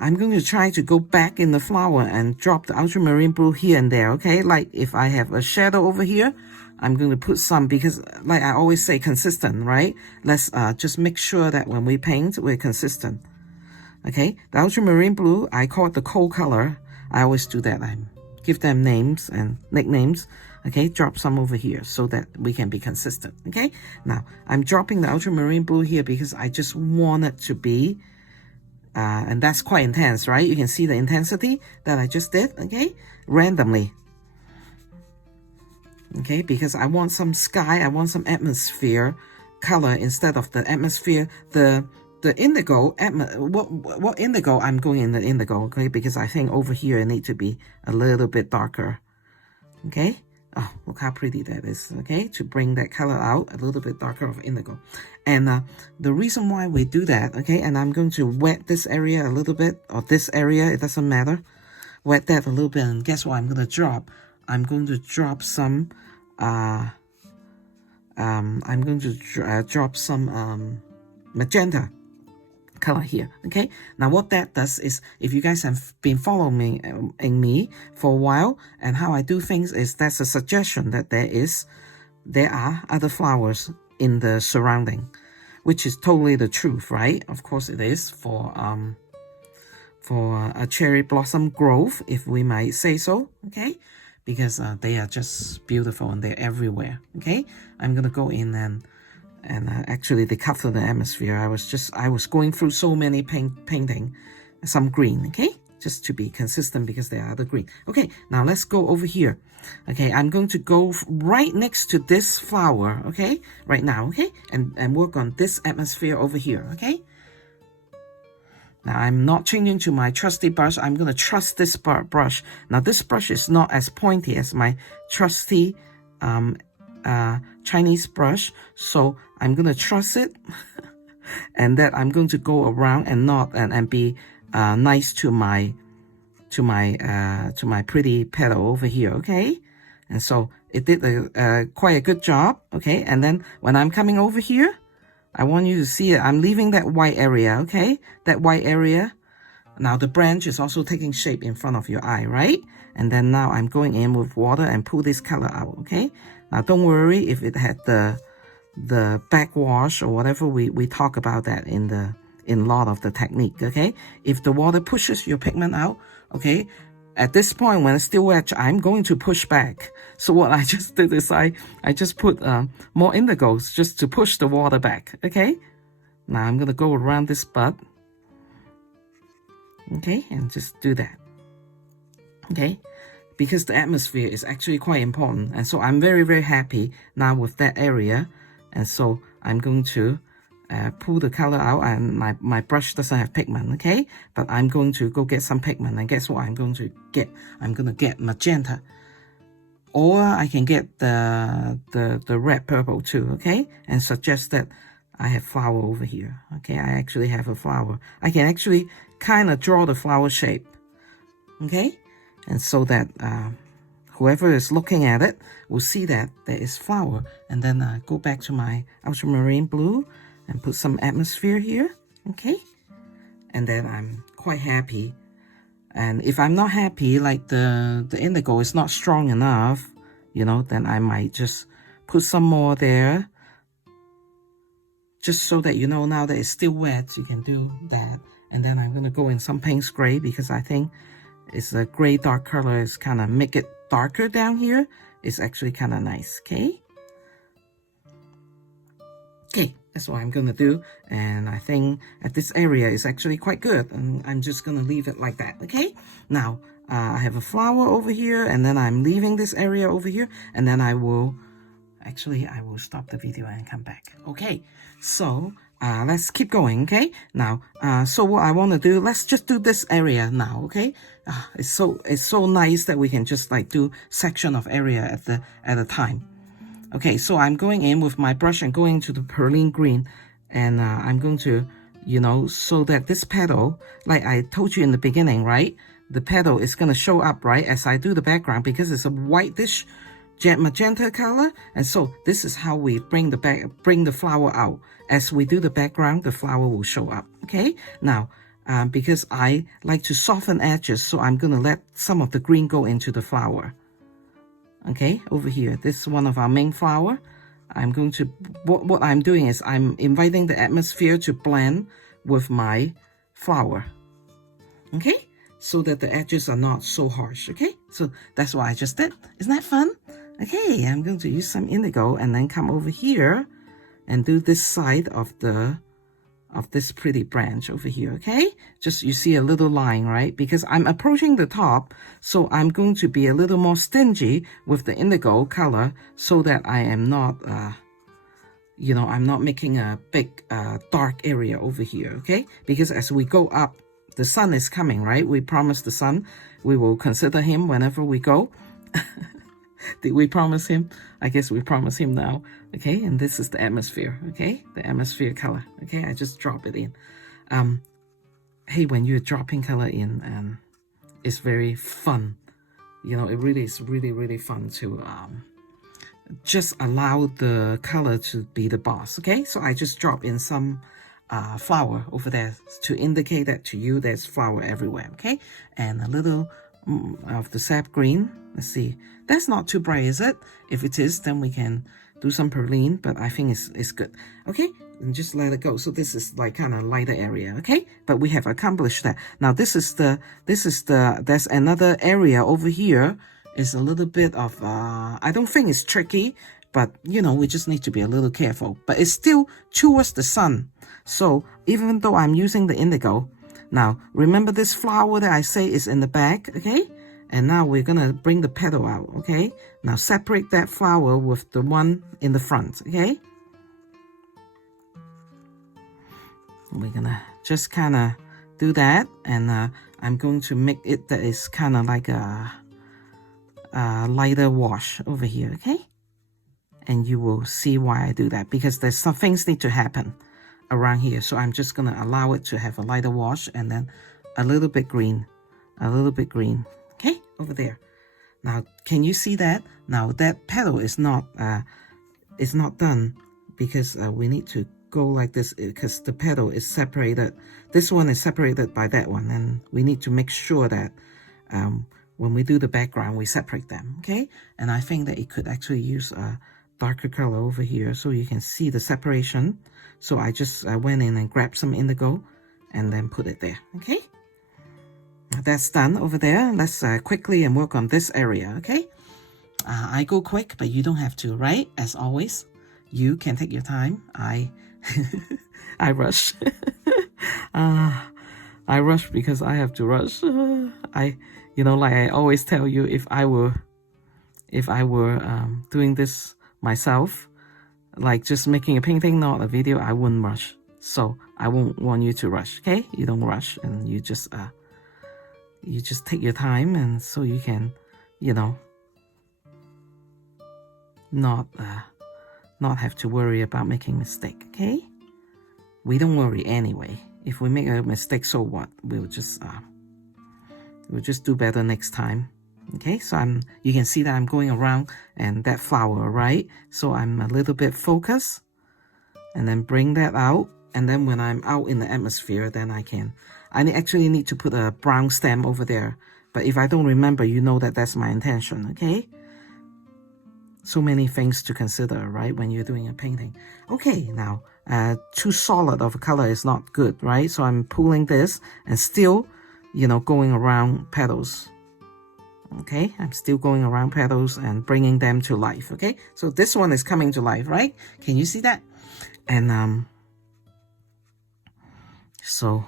I'm going to try to go back in the flower and drop the ultramarine blue here and there, okay? Like if I have a shadow over here, I'm going to put some, because like I always say, consistent, right? Let's just make sure that when we paint, we're consistent. Okay, the ultramarine blue, I call it the cold color. I always do that. I give them names and nicknames. Okay, drop some over here so that we can be consistent. Okay, now I'm dropping the ultramarine blue here because I just want it to be, and that's quite intense, right? You can see the intensity that I just did, okay, randomly. Okay, because I want some sky, I want some atmosphere color instead of the atmosphere, the indigo, what indigo, I'm going in the indigo, okay, because I think over here it needs to be a little bit darker, okay? Oh, look how pretty that is, okay? To bring that color out, a little bit darker of indigo. And the reason why we do that, okay, and I'm going to wet this area a little bit, or this area, it doesn't matter. Wet that a little bit, and guess what I'm going to drop? I'm going to drop some, magenta color here, okay? Now what that does is, if you guys have been following me for a while, and how I do things is, that's a suggestion that there are other flowers in the surrounding, which is totally the truth, right? Of course it is for a cherry blossom grove, if we might say so, okay? Because they are just beautiful and they're everywhere, okay? I'm gonna go in and actually they cover the atmosphere. I was going through so many painting some green, okay, just to be consistent, because there are other green. Okay, now let's go over here. Okay, I'm going to go right next to this flower, okay, right now, okay, and work on this atmosphere over here, okay. Now I'm not changing to my trusty brush. I'm going to trust this brush. Now this brush is not as pointy as my trusty Chinese brush, so I'm going to trust it and that I'm going to go around and be nice to my pretty petal over here, okay? And so it did quite a good job, okay? And then when I'm coming over here, I want you to see it. I'm leaving that white area, okay? That white area. Now the branch is also taking shape in front of your eye, right? And then now I'm going in with water and pull this color out, okay? Now don't worry if it had the backwash or whatever. We talk about that in a lot of the technique, okay? If the water pushes your pigment out, okay, at this point when it's still wet, I'm going to push back. So what I just did is I just put more indigos just to push the water back, okay? Now I'm going to go around this bud, okay, and just do that, okay? Because the atmosphere is actually quite important. And so I'm very, very happy now with that area. And so I'm going to pull the color out, and my brush doesn't have pigment, okay? But I'm going to go get some pigment, and guess what I'm going to get? I'm going to get magenta. Or I can get the red purple too, okay? And suggest that I have flower over here, okay? I actually have a flower. I can actually kind of draw the flower shape, okay? And so that whoever is looking at it will see that there is flower. And then go back to my ultramarine blue and put some atmosphere here, okay? And then I'm quite happy. And if I'm not happy, like the indigo is not strong enough, you know, then I might just put some more there. Just so that you know now that it's still wet, you can do that. And then I'm going to go in some Payne's Gray because I think it's a gray dark color is kind of make it darker down here. It's actually kind of nice, okay? Okay, that's what I'm going to do. And I think at this area is actually quite good. And I'm just going to leave it like that, okay? Now, I have a flower over here, and then I'm leaving this area over here. And then I will stop the video and come back. Okay, so let's keep going, okay? Now, so what I want to do, let's just do this area now, okay? It's so nice that we can just like do section of area at a time. Okay, so I'm going in with my brush and going to the Perlene green, and I'm going to, you know, so that this petal, like I told you in the beginning, right? The petal is going to show up, right, as I do the background because it's a whitish magenta color, and so this is how we bring the flower out. As we do the background, the flower will show up, okay? Now, because I like to soften edges, so I'm going to let some of the green go into the flower. Okay, over here, this is one of our main flower. I'm going to, what I'm doing is I'm inviting the atmosphere to blend with my flower. Okay, so that the edges are not so harsh, okay? So that's what I just did. Isn't that fun? Okay, I'm going to use some indigo and then come over here and do this side of this pretty branch over here, okay? Just you see a little line, right? Because I'm approaching the top, so I'm going to be a little more stingy with the indigo color so that I am not, you know, I'm not making a big dark area over here, okay? Because as we go up, the sun is coming, right? We promised the sun. We will consider him whenever we go. Did we promise him? I guess we promise him now. Okay, and this is the atmosphere, okay? The atmosphere color, okay? I just drop it in. Hey, when you're dropping color in, it's very fun. You know, it really is really fun to just allow the color to be the boss, okay? So I just drop in some flower over there to indicate that to you there's flower everywhere, okay? And a little of the sap green. Let's see. That's not too bright, is it? If it is, then we can do some Perlene, but I think it's good. Okay, and just let it go. So this is like kind of lighter area, okay? But we have accomplished that. Now there's another area over here. Is a little bit of, I don't think it's tricky, but you know, we just need to be a little careful. But it's still towards the sun. So even though I'm using the indigo, now remember this flower that I say is in the back, okay? And now we're gonna bring the petal out, okay? Now separate that flower with the one in the front, okay? We're gonna just kind of do that, and I'm going to make it that is kind of like a lighter wash over here, okay? And you will see why I do that, because there's some things need to happen around here. So I'm just gonna allow it to have a lighter wash, and then a little bit green, okay, over there. Now, can you see that? Now that petal is not done, because we need to go like this, because the petal is separated. This one is separated by that one, and we need to make sure that when we do the background, we separate them, okay? And I think that it could actually use a darker color over here so you can see the separation. So I just went in and grabbed some indigo and then put it there, okay? That's done over there. Let's quickly and work on this area, okay? I go quick, but you don't have to, right? As always, you can take your time. I rush. I rush because I have to rush. You know, like I always tell you, if I were doing this myself, like just making a painting, not a video, I wouldn't rush. So I won't want you to rush, okay? You don't rush, and you just take your time, and so you can, you know, not have to worry about making a mistake, okay? We don't worry anyway. If we make a mistake, so what? We'll just do better next time. Okay, so you can see that I'm going around and that flower, right? So I'm a little bit focused and then bring that out. And then when I'm out in the atmosphere, then I actually need to put a brown stem over there. But if I don't remember, you know that that's my intention, okay? So many things to consider, right, when you're doing a painting. Okay, now, too solid of a color is not good, right? So I'm pulling this and still, going around petals. Okay, I'm still going around petals and bringing them to life, okay? So this one is coming to life, right? Can you see that? And, so,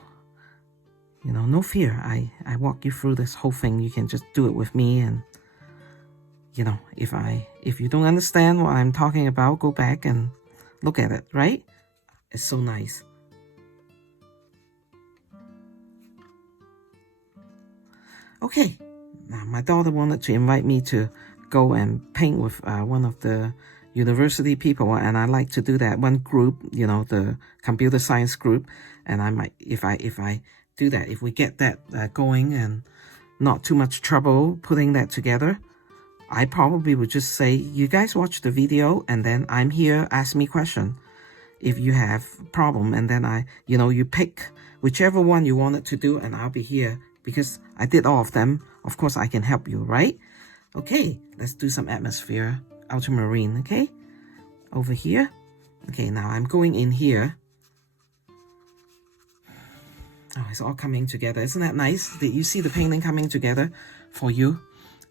no fear. I walk you through this whole thing. You can just do it with me. And, if you don't understand what I'm talking about, go back and look at it, right? It's so nice. Okay. Now, my daughter wanted to invite me to go and paint with one of the university people, and I like to do that. One group, the computer science group, and I might, if I do that, if we get that going and not too much trouble putting that together, I probably would just say, you guys watch the video, and then I'm here, ask me question if you have problem, and then you pick whichever one you wanted to do, and I'll be here because I did all of them. Of course, I can help you, right? Okay, let's do some atmosphere, ultramarine, okay? Over here. Okay, now I'm going in here. Oh, it's all coming together. Isn't that nice? Did you see the painting coming together for you?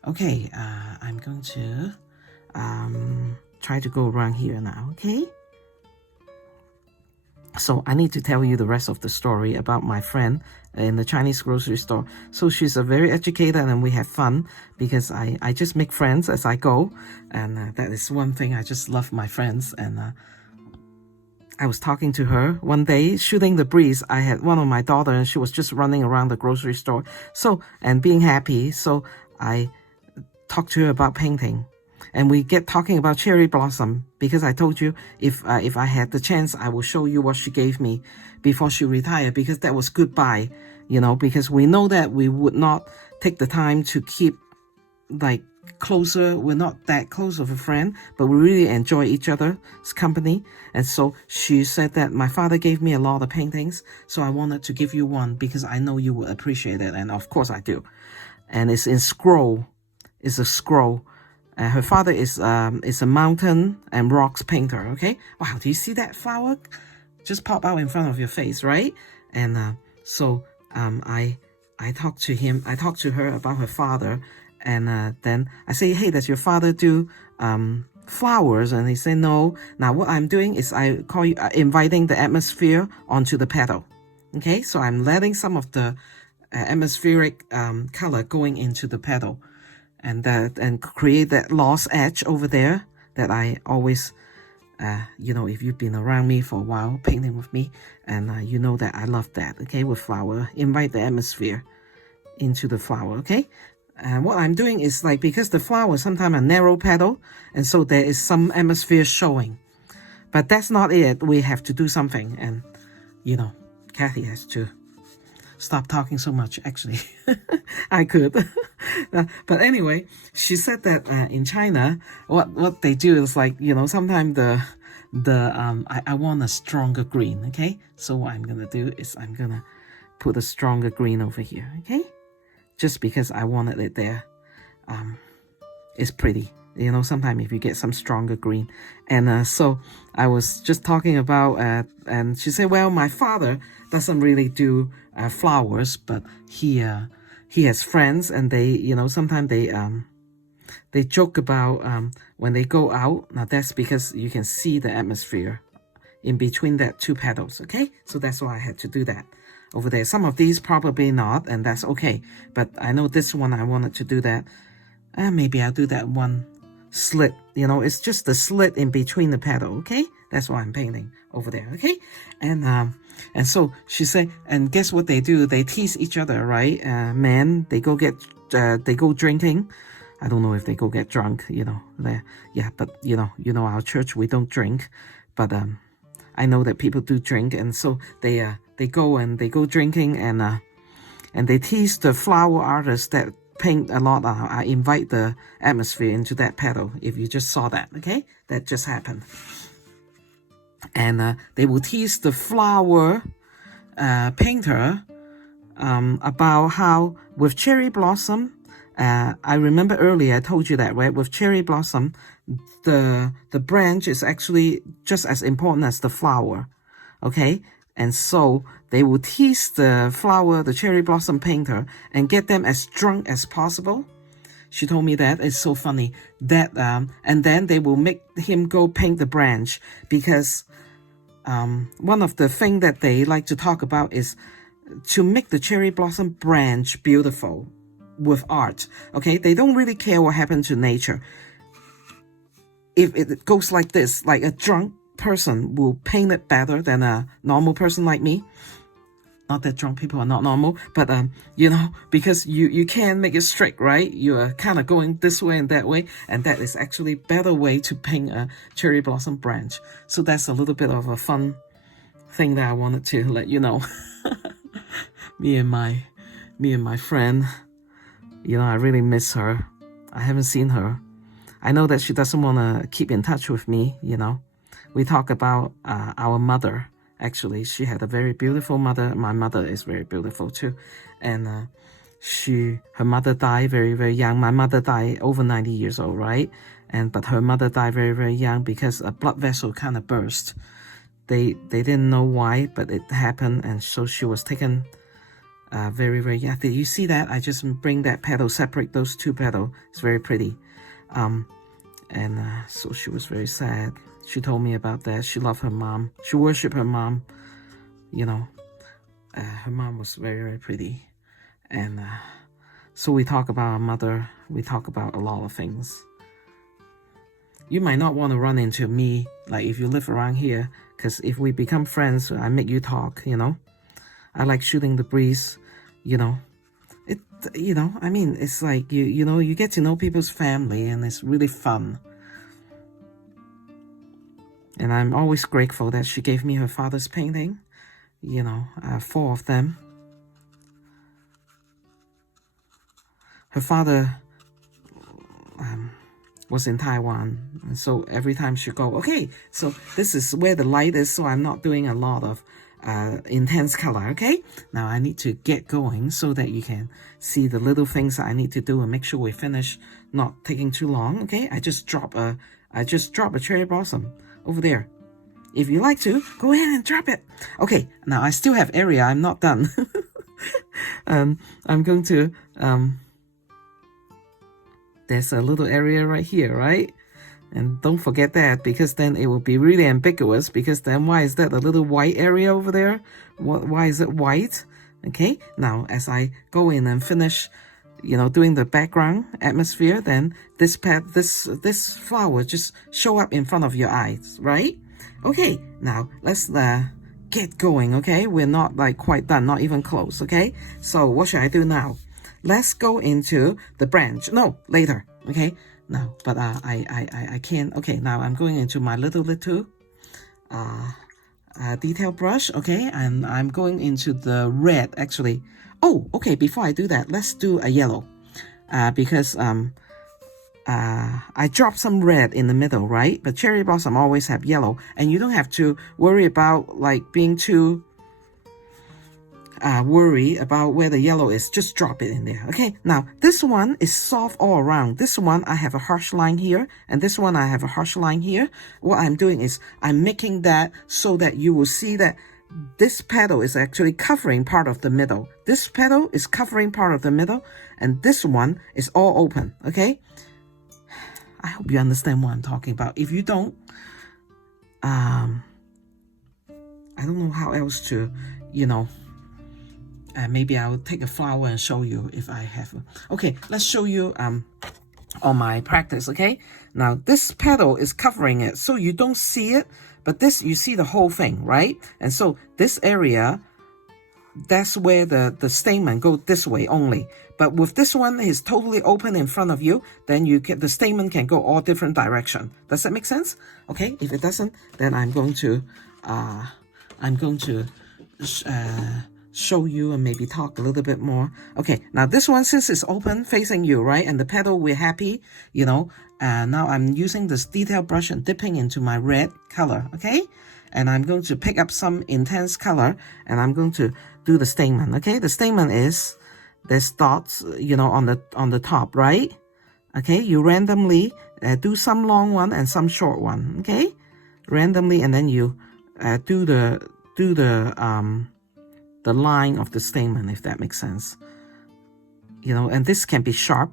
Okay, I'm going to try to go around here now, okay? So I need to tell you the rest of the story about my friend in the Chinese grocery store. So she's a very educated and we have fun because I just make friends as I go. And that is one thing. I just love my friends. And I was talking to her one day, shooting the breeze. I had one of my daughter and she was just running around the grocery store. And being happy. So I talked to her about painting. And we get talking about cherry blossom because I told you if I had the chance, I will show you what she gave me before she retired, because that was goodbye, because we know that we would not take the time to keep like closer. We're not that close of a friend, but we really enjoy each other's company. And so she said that my father gave me a lot of paintings, so I wanted to give you one because I know you will appreciate it. And of course I do. And it's in scroll. It's a scroll. Her father is a mountain and rocks painter, okay? Wow, do you see that flower just pop out in front of your face, right? And so I talked to him. I talked to her about her father, and then I say, hey, does your father do flowers? And he said, no. Now what I'm doing is I call you inviting the atmosphere onto the petal, okay? So I'm letting some of the atmospheric color going into the petal. And create that lost edge over there that I always, if you've been around me for a while, painting with me, and you know that I love that, okay, with flower. Invite the atmosphere into the flower, okay? And what I'm doing is because the flower is sometimes a narrow petal, and so there is some atmosphere showing. But that's not it. We have to do something, and, Kathy has to stop talking so much, actually. I could. But anyway, she said that in China, what they do is sometimes I want a stronger green, okay? So what I'm going to do is I'm going to put a stronger green over here, okay? Just because I wanted it there. It's pretty. Sometimes if you get some stronger green. And so I was just talking about, and she said, well, my father doesn't really do flowers, but he has friends, and they, sometimes they joke about when they go out. Now that's because you can see the atmosphere in between that two petals, okay? So that's why I had to do that over there. Some of these probably not, and that's okay. But I know this one I wanted to do that. Maybe I'll do that one slit. It's just the slit in between the petal, okay? That's what I'm painting over there, okay? And so she said, and guess what they do? They tease each other, right? Men, they go drinking. I don't know if they go get drunk, there. Yeah, but our church, we don't drink. But I know that people do drink, and so they go drinking, and they tease the flower artist that paint a lot. I invite the atmosphere into that petal. If you just saw that, okay? That just happened. And they will tease the flower painter about how with cherry blossom, I remember earlier I told you that, right? With cherry blossom, the branch is actually just as important as the flower, okay? And so they will tease the flower, the cherry blossom painter, and get them as drunk as possible. She told me that. It's so funny. That and then they will make him go paint the branch, because one of the things that they like to talk about is to make the cherry blossom branch beautiful with art. Okay, they don't really care what happened to nature. If it goes like this, like a drunk person will paint it better than a normal person like me. Not that drunk people are not normal, but you know, because you can make it straight, right? You are kind of going this way and that way, and that is actually a better way to paint a cherry blossom branch. So that's a little bit of a fun thing that I wanted to let you know. me and my friend, you know, I really miss her. I haven't seen her. I know that she doesn't want to keep in touch with me, you know. We talk about our mother. Actually, she had a very beautiful mother. My mother is very beautiful too. And her mother died very, very young. My mother died over 90 years old, right? But her mother died very, very young because a blood vessel kind of burst. They didn't know why, but it happened. And so she was taken very, very young. Did you see that? I just bring that petal, separate those two petals. It's very pretty. So she was very sad. She told me about that. She loved her mom. She worshipped her mom. You know, her mom was very, very pretty. And so we talk about our mother. We talk about a lot of things. You might not want to run into me, like if you live around here, because if we become friends, I make you talk, you know. I like shooting the breeze, you know. I mean, it's like, you know, you get to know people's family, and it's really fun. And I'm always grateful that she gave me her father's painting. You know, 4 of them. Her father was in Taiwan. And so every time she go, okay, so this is where the light is, so I'm not doing a lot of intense color, okay? Now I need to get going so that you can see the little things that I need to do and make sure we finish, not taking too long, okay? I just drop a cherry blossom over there. If you like to, go ahead and drop it. Okay, now I still have area. I'm not done. I'm going to, there's a little area right here, right? And don't forget that, because then it will be really ambiguous, because then why is that a little white area over there? Why is it white? Okay, now as I go in and finish, you know, doing the background atmosphere, then this flower just show up in front of your eyes, right? Okay, now let's get going, okay? We're not like quite done, not even close, okay? So what should I do now? Let's go into the branch. No, later, okay? No, but I can't. Okay, now I'm going into my little detail brush, okay? And I'm going into the red, actually. Oh, okay, before I do that, let's do a yellow. Because I dropped some red in the middle, right? But cherry blossom always have yellow, and you don't have to worry about like being too worry about where the yellow is. Just drop it in there, okay? Now this one is soft all around. This one I have a harsh line here, and this one I have a harsh line here. What I'm doing is I'm making that so that you will see that this petal is actually covering part of the middle. This petal is covering part of the middle, and this one is all open, okay? I hope you understand what I'm talking about. If you don't, I don't know how else to, you know, maybe I'll take a flower and show you if I have. Okay, let's show you on my practice, okay? Now, this petal is covering it, so you don't see it, but this, you see the whole thing, right? And so this area, that's where the stamen go this way only. But with this one is totally open in front of you, then the stamen can go all different direction. Does that make sense? Okay, if it doesn't, then I'm going to show you and maybe talk a little bit more. Okay, now this one, since it's open facing you, right? And the petal, we're happy, you know. Now I'm using this detail brush and dipping into my red color, okay? And I'm going to pick up some intense color and I'm going to do the stamen, okay? The stamen is, there's dots, you know, on the top, right? Okay, you randomly do some long one and some short one, okay? Randomly, and then you do the line of the stamen, if that makes sense. You know, and this can be sharp,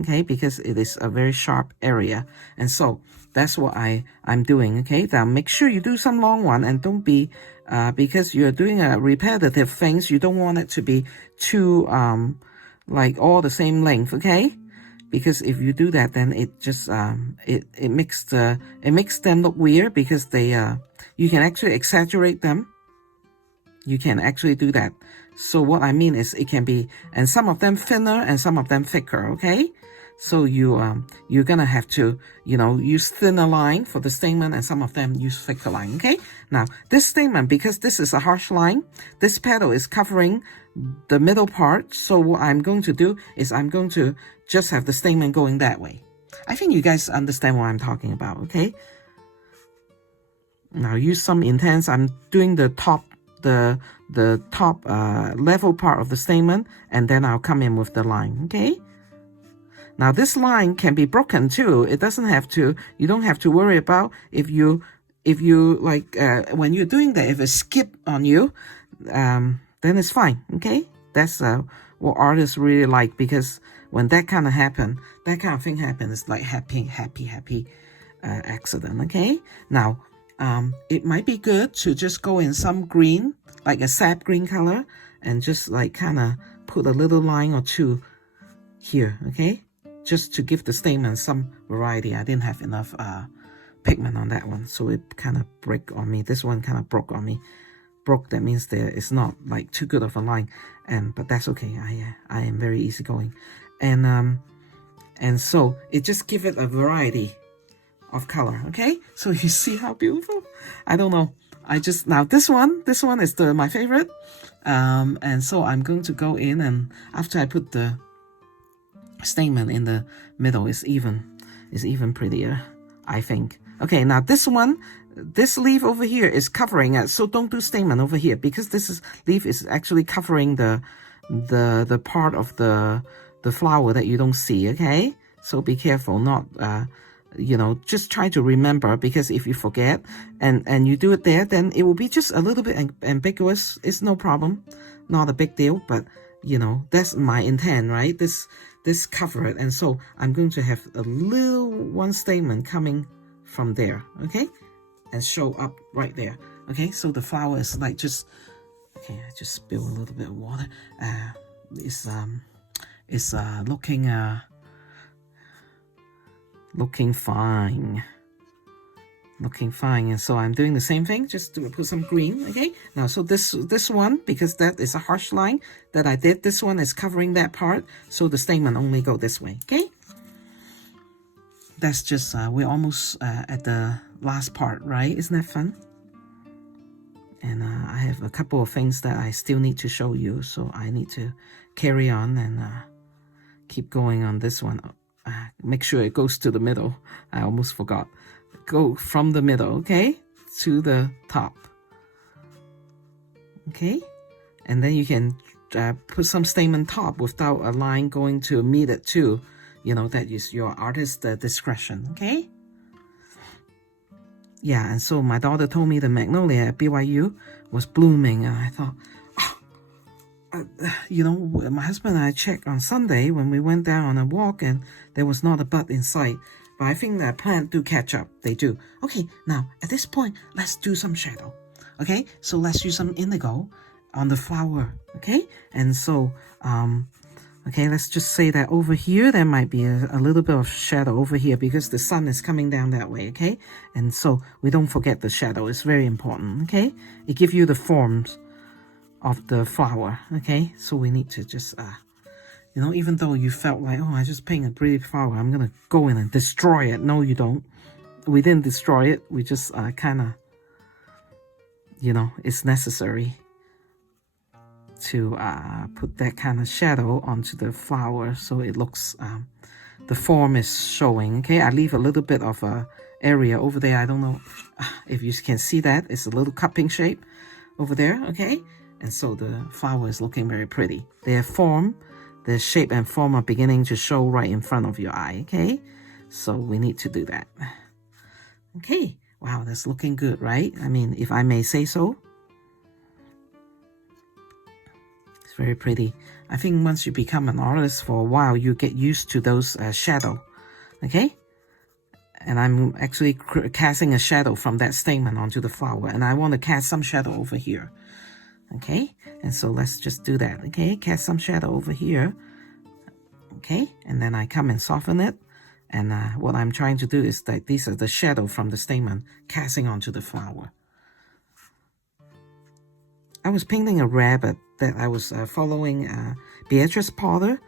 okay, because it is a very sharp area. And so that's what I'm doing, okay? Now make sure you do some long one and don't be, because you're doing a repetitive things, you don't want it to be too, like all the same length, okay? Because if you do that, then it just, it makes them look weird because they, you can actually exaggerate them. You can actually do that. So what I mean is it can be, and some of them thinner and some of them thicker, okay? So you're gonna have to, you know, use thinner line for the stamen and some of them use thicker line, okay? Now, this stamen, because this is a harsh line, this petal is covering the middle part. So what I'm going to do is I'm going to just have the stamen going that way. I think you guys understand what I'm talking about, okay? Now use some intense. I'm doing the top, the top level part of the stamen, and then I'll come in with the line, okay? Now this line can be broken too. It doesn't have to, you don't have to worry about if you like, when you're doing that, if it skip on you, then it's fine, okay? That's what artists really like, because when that kind of thing happens, it's like happy accident, okay? Now, it might be good to just go in some green, like a sap green color, and just like kind of put a little line or two here, okay? Just to give the stamen some variety. I didn't have enough pigment on that one, so it kind of broke on me. This one kind of broke on me. Broke, that means there is not like too good of a line, but that's okay. I am very easygoing, and so it just give it a variety of color, okay? So you see how beautiful? I don't know. Now this one is my favorite, and so I'm going to go in, and after I put the stamen in the middle, is even prettier, I think. Okay, now this leaf over here is covering it, so don't do stamen over here, because this leaf is actually covering the part of the flower that you don't see, okay? So be careful, not you know, just try to remember, because if you forget and you do it there, then it will be just a little bit ambiguous. It's no problem, not a big deal, but you know, that's my intent, right? This cover it, and so I'm going to have a little one stamen coming from there, okay, and show up right there, okay? So the flower is like just, okay, I just spill a little bit of water. It's looking fine, and so I'm doing the same thing, just to put some green, okay? Now, so this one, because that is a harsh line that I did, this one is covering that part, so the stamen only go this way, okay? That's just, we're almost at the last part, right? Isn't that fun? And I have a couple of things that I still need to show you, so I need to carry on and keep going on this one. Make sure it goes to the middle. I almost forgot. Go from the middle, okay, to the top. Okay, and then you can put some stamen top without a line going to meet it too. You know, that is your artist's discretion, okay? Yeah, and so my daughter told me the magnolia at BYU was blooming, and I thought, you know, my husband and I checked on Sunday when we went down on a walk, and there was not a bud in sight. But I think that plant do catch up. They do. Okay, now at this point, let's do some shadow. Okay, so let's use some indigo on the flower. Okay, and so okay, let's just say that over here there might be a little bit of shadow over here because the sun is coming down that way. Okay, and so we don't forget the shadow. It's very important. Okay, it gives you the forms of the flower. Okay, so we need to just you know, even though you felt like, oh, I just painted a pretty flower, I'm gonna go in and destroy it. No, you don't. We didn't destroy it. We just kind of, you know, it's necessary. to put that kind of shadow onto the flower so it looks, the form is showing. Okay, I leave a little bit of a area over there. I don't know if you can see that. It's a little cupping shape over there. Okay, and so the flower is looking very pretty. Their shape and form are beginning to show right in front of your eye. Okay, so we need to do that. Okay, wow, that's looking good, right? I mean, if I may say so. It's very pretty. I think once you become an artist for a while, you get used to those shadow. Okay, and I'm actually casting a shadow from that stamen onto the flower, and I want to cast some shadow over here. Okay, and so let's just do that. Okay, cast some shadow over here. Okay, and then I come and soften it, and what I'm trying to do is that these are the shadow from the stamen casting onto the flower. I was painting a rabbit that I was following Beatrice Potter,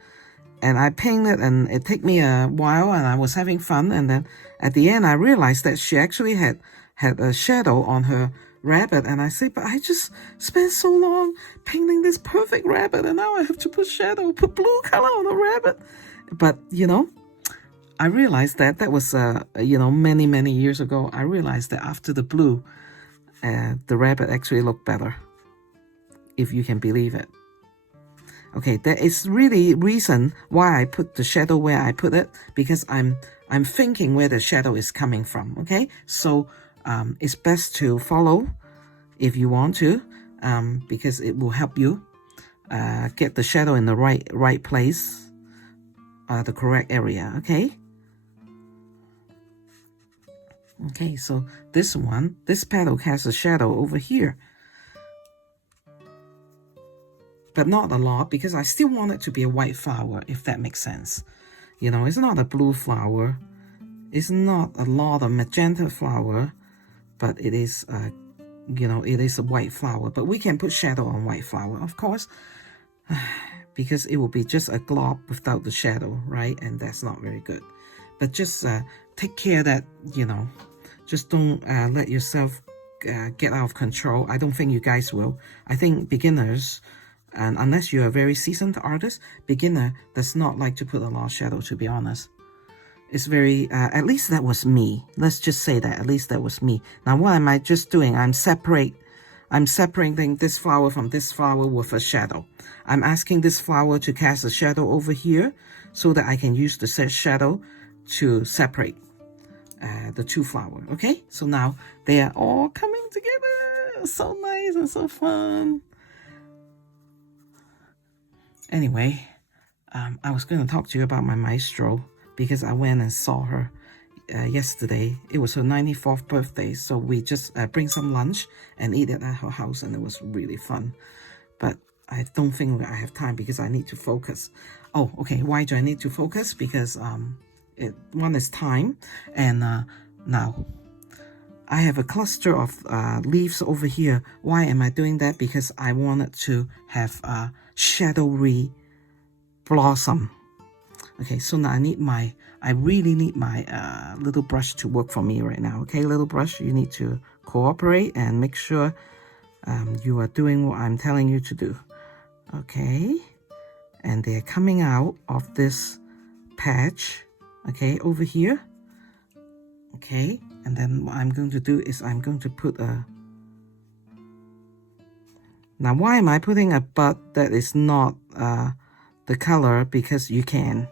and I painted, and it took me a while, and I was having fun, and then at the end I realized that she actually had a shadow on her rabbit, and I said, but I just spent so long painting this perfect rabbit, and now I have to put blue color on a rabbit. But I realized that was many years ago. I realized that after the blue, the rabbit actually looked better, if you can believe it. Okay, there is really reason why I put the shadow where I put it, because I'm thinking where the shadow is coming from. Okay, so it's best to follow if you want to, because it will help you get the shadow in the right place, the correct area. Okay. Okay, so this petal has a shadow over here, but not a lot, because I still want it to be a white flower, if that makes sense. It's not a blue flower, it's not a lot of magenta flower, but it is it is a white flower. But we can put shadow on white flower, of course, because it will be just a glob without the shadow, right? And that's not very good. But just take care that just don't let yourself get out of control. I don't think you guys will. I think beginners, and unless you're a very seasoned artist, beginner does not like to put a lot of shadow, to be honest. It's very, at least that was me. Let's just say that, at least that was me. Now, what am I just doing? I'm separating this flower from this flower with a shadow. I'm asking this flower to cast a shadow over here so that I can use the shadow to separate the two flowers. Okay, so now they are all coming together. So nice and so fun. Anyway, I was going to talk to you about my maestro, because I went and saw her yesterday. It was her 94th birthday, so we just bring some lunch and eat it at her house, and it was really fun. But I don't think I have time because I need to focus. Oh, okay, why do I need to focus? Because one is time, and now I have a cluster of leaves over here. Why am I doing that? Because I wanted to have a shadowy blossom. Okay, so now I really need my little brush to work for me right now. Okay, little brush, you need to cooperate and make sure you are doing what I'm telling you to do. Okay, and they're coming out of this patch, okay, over here. Okay, and then what I'm going to do is I'm going to put a... Now, why am I putting a bud that is not the color? Because you can.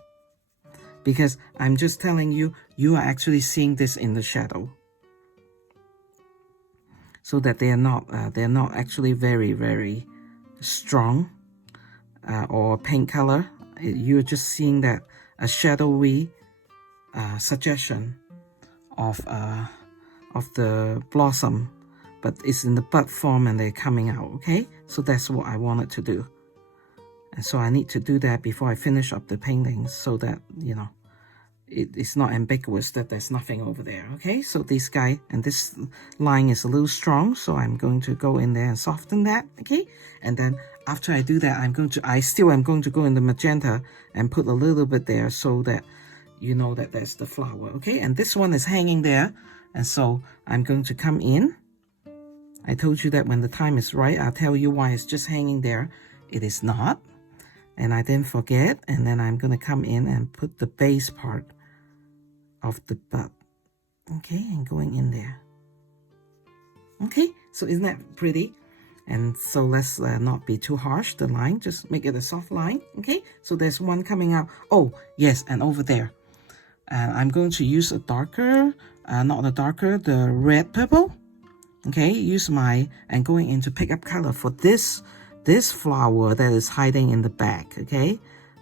Because I'm just telling you, you are actually seeing this in the shadow. So that they're not actually very strong or paint color. You're just seeing that a shadowy suggestion of the blossom, but it's in the bud form and they're coming out. Okay, so that's what I wanted to do, and so I need to do that before I finish up the painting, so that it's not ambiguous that there's nothing over there. Okay, so this guy and this line is a little strong, so I'm going to go in there and soften that. Okay, and then after I do that, I still am going to go in the magenta and put a little bit there, so that you know that that's the flower. Okay, and this one is hanging there, and so I'm going to come in. I told you that when the time is right, I'll tell you why it's just hanging there. it is not. And I didn't forget, and then I'm gonna come in and put the base part of the bud. Okay, and going in there. Okay, so isn't that pretty? And so let's not be too harsh, the line, just make it a soft line. Okay, so there's one coming out. Oh, yes, and over there. I'm going to use a darker, not the darker, the red purple. Okay, use my, and going into pick up color for this flower that is hiding in the back. Okay,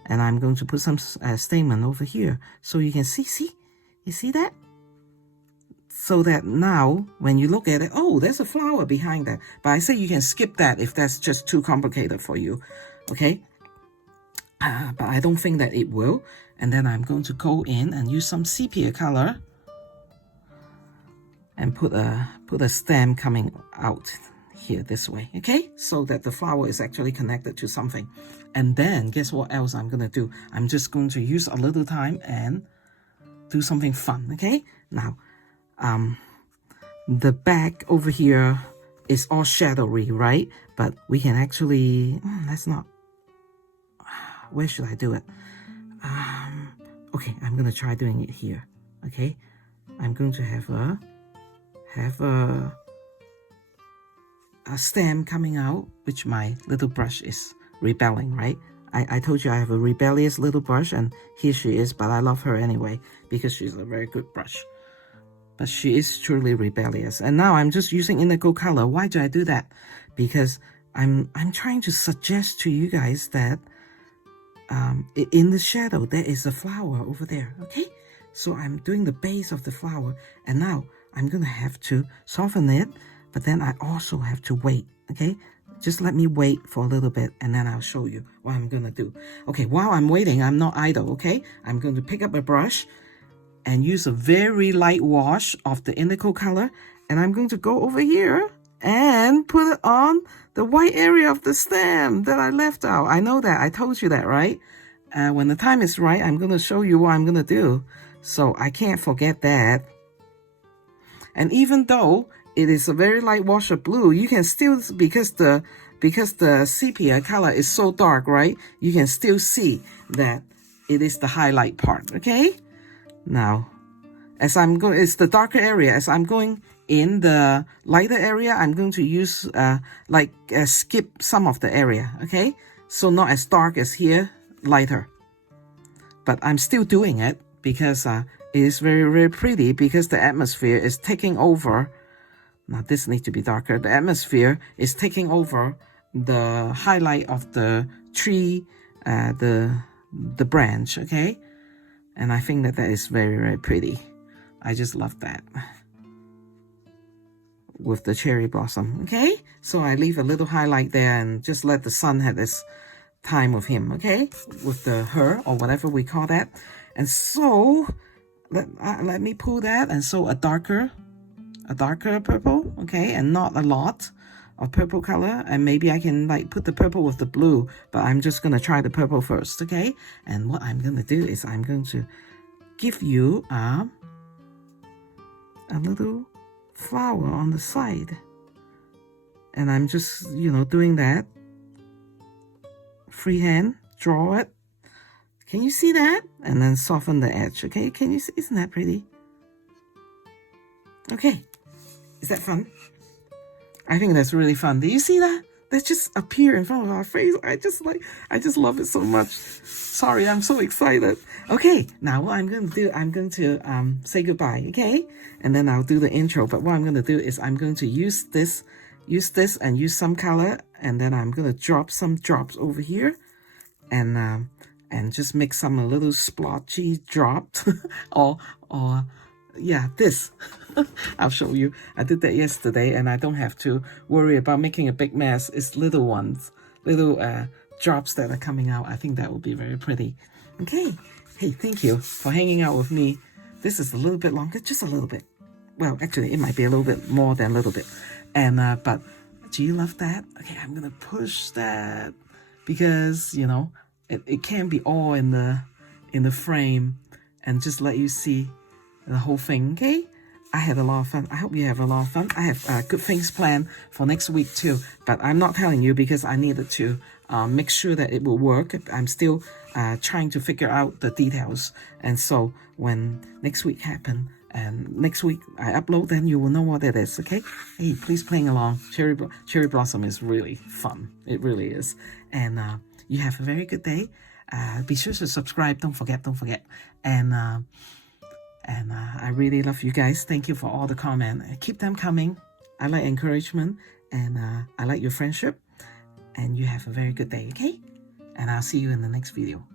and I'm going to put some stamen over here so you can see, you see that? So that now when you look at it, oh, there's a flower behind that. But I say you can skip that if that's just too complicated for you. Okay, but I don't think that it will. And then I'm going to go in and use some sepia color and put a stem coming out here this way, okay? So that the flower is actually connected to something. And then guess what else I'm gonna do? I'm just going to use a little time and do something fun, okay? Now, the back over here is all shadowy, right? But we can actually, that's not, where should I do it? Okay, I'm gonna try doing it here. Okay, I'm going to have a stem coming out, which my little brush is rebelling, right? I told you I have a rebellious little brush, and here she is, but I love her anyway because she's a very good brush. But she is truly rebellious. And now I'm just using indigo color. Why do I do that? Because I'm trying to suggest to you guys that in the shadow there is a flower over there. Okay, so I'm doing the base of the flower, and now I'm gonna have to soften it, but then I also have to wait. Okay, just let me wait for a little bit, and then I'll show you what I'm gonna do. Okay, while I'm waiting, I'm not idle. Okay, I'm going to pick up a brush and use a very light wash of the indigo color, and I'm going to go over here and put it on the white area of the stem that I left out. I know that. I told you that, right? When the time is right, I'm going to show you what I'm going to do. So I can't forget that. And even though it is a very light wash of blue, you can still, because the sepia color is so dark, right? You can still see that it is the highlight part, okay? Now, as I'm going, it's the darker area. As I'm going in the lighter area, I'm going to use skip some of the area, okay? So not as dark as here, lighter. But I'm still doing it because it is very, very pretty, because the atmosphere is taking over. Now this needs to be darker. The atmosphere is taking over the highlight of the tree, the branch, okay? And I think that is very, very pretty. I just love that. With the cherry blossom, okay? So I leave a little highlight there and just let the sun have this time with him, okay? With the her, or whatever we call that. And so, let me pull that, and so a darker purple, okay? And not a lot of purple color. And maybe I can like put the purple with the blue, but I'm just gonna try the purple first, okay? And what I'm gonna do is I'm going to give you a little flower on the side, and I'm just, you know, doing that freehand, draw it. Can you see that? And then soften the edge, okay? Can you see? Isn't that pretty? Okay, is that fun? I think that's really fun. Do you see that? That just appear in front of our face. I just love it so much. Sorry, I'm so excited. Okay, now what I'm going to do, I'm going to say goodbye, okay? And then I'll do the intro. But what I'm going to do is I'm going to use this and use some color, and then I'm going to drop some drops over here, and just make some a little splotchy drops, or yeah, this. I'll show you. I did that yesterday, and I don't have to worry about making a big mess. It's little ones, little drops that are coming out. I think that will be very pretty. Okay. Hey, thank you for hanging out with me. This is a little bit longer, just a little bit. Well, actually, it might be a little bit more than a little bit. And but do you love that? Okay, I'm gonna push that because, you know, it can't be all in the frame, and just let you see the whole thing. Okay. I had a lot of fun. I hope you have a lot of fun. I have good things planned for next week too, but I'm not telling you because I needed to make sure that it will work. I'm still trying to figure out the details. And so when next week happen, and next week I upload, then you will know what it is, okay? Hey, please playing along. Cherry Blossom is really fun. It really is. And you have a very good day. Be sure to subscribe. Don't forget. And I really love you guys. Thank you for all the comment. Keep them coming. I like encouragement, and I like your friendship. And you have a very good day, okay? And I'll see you in the next video.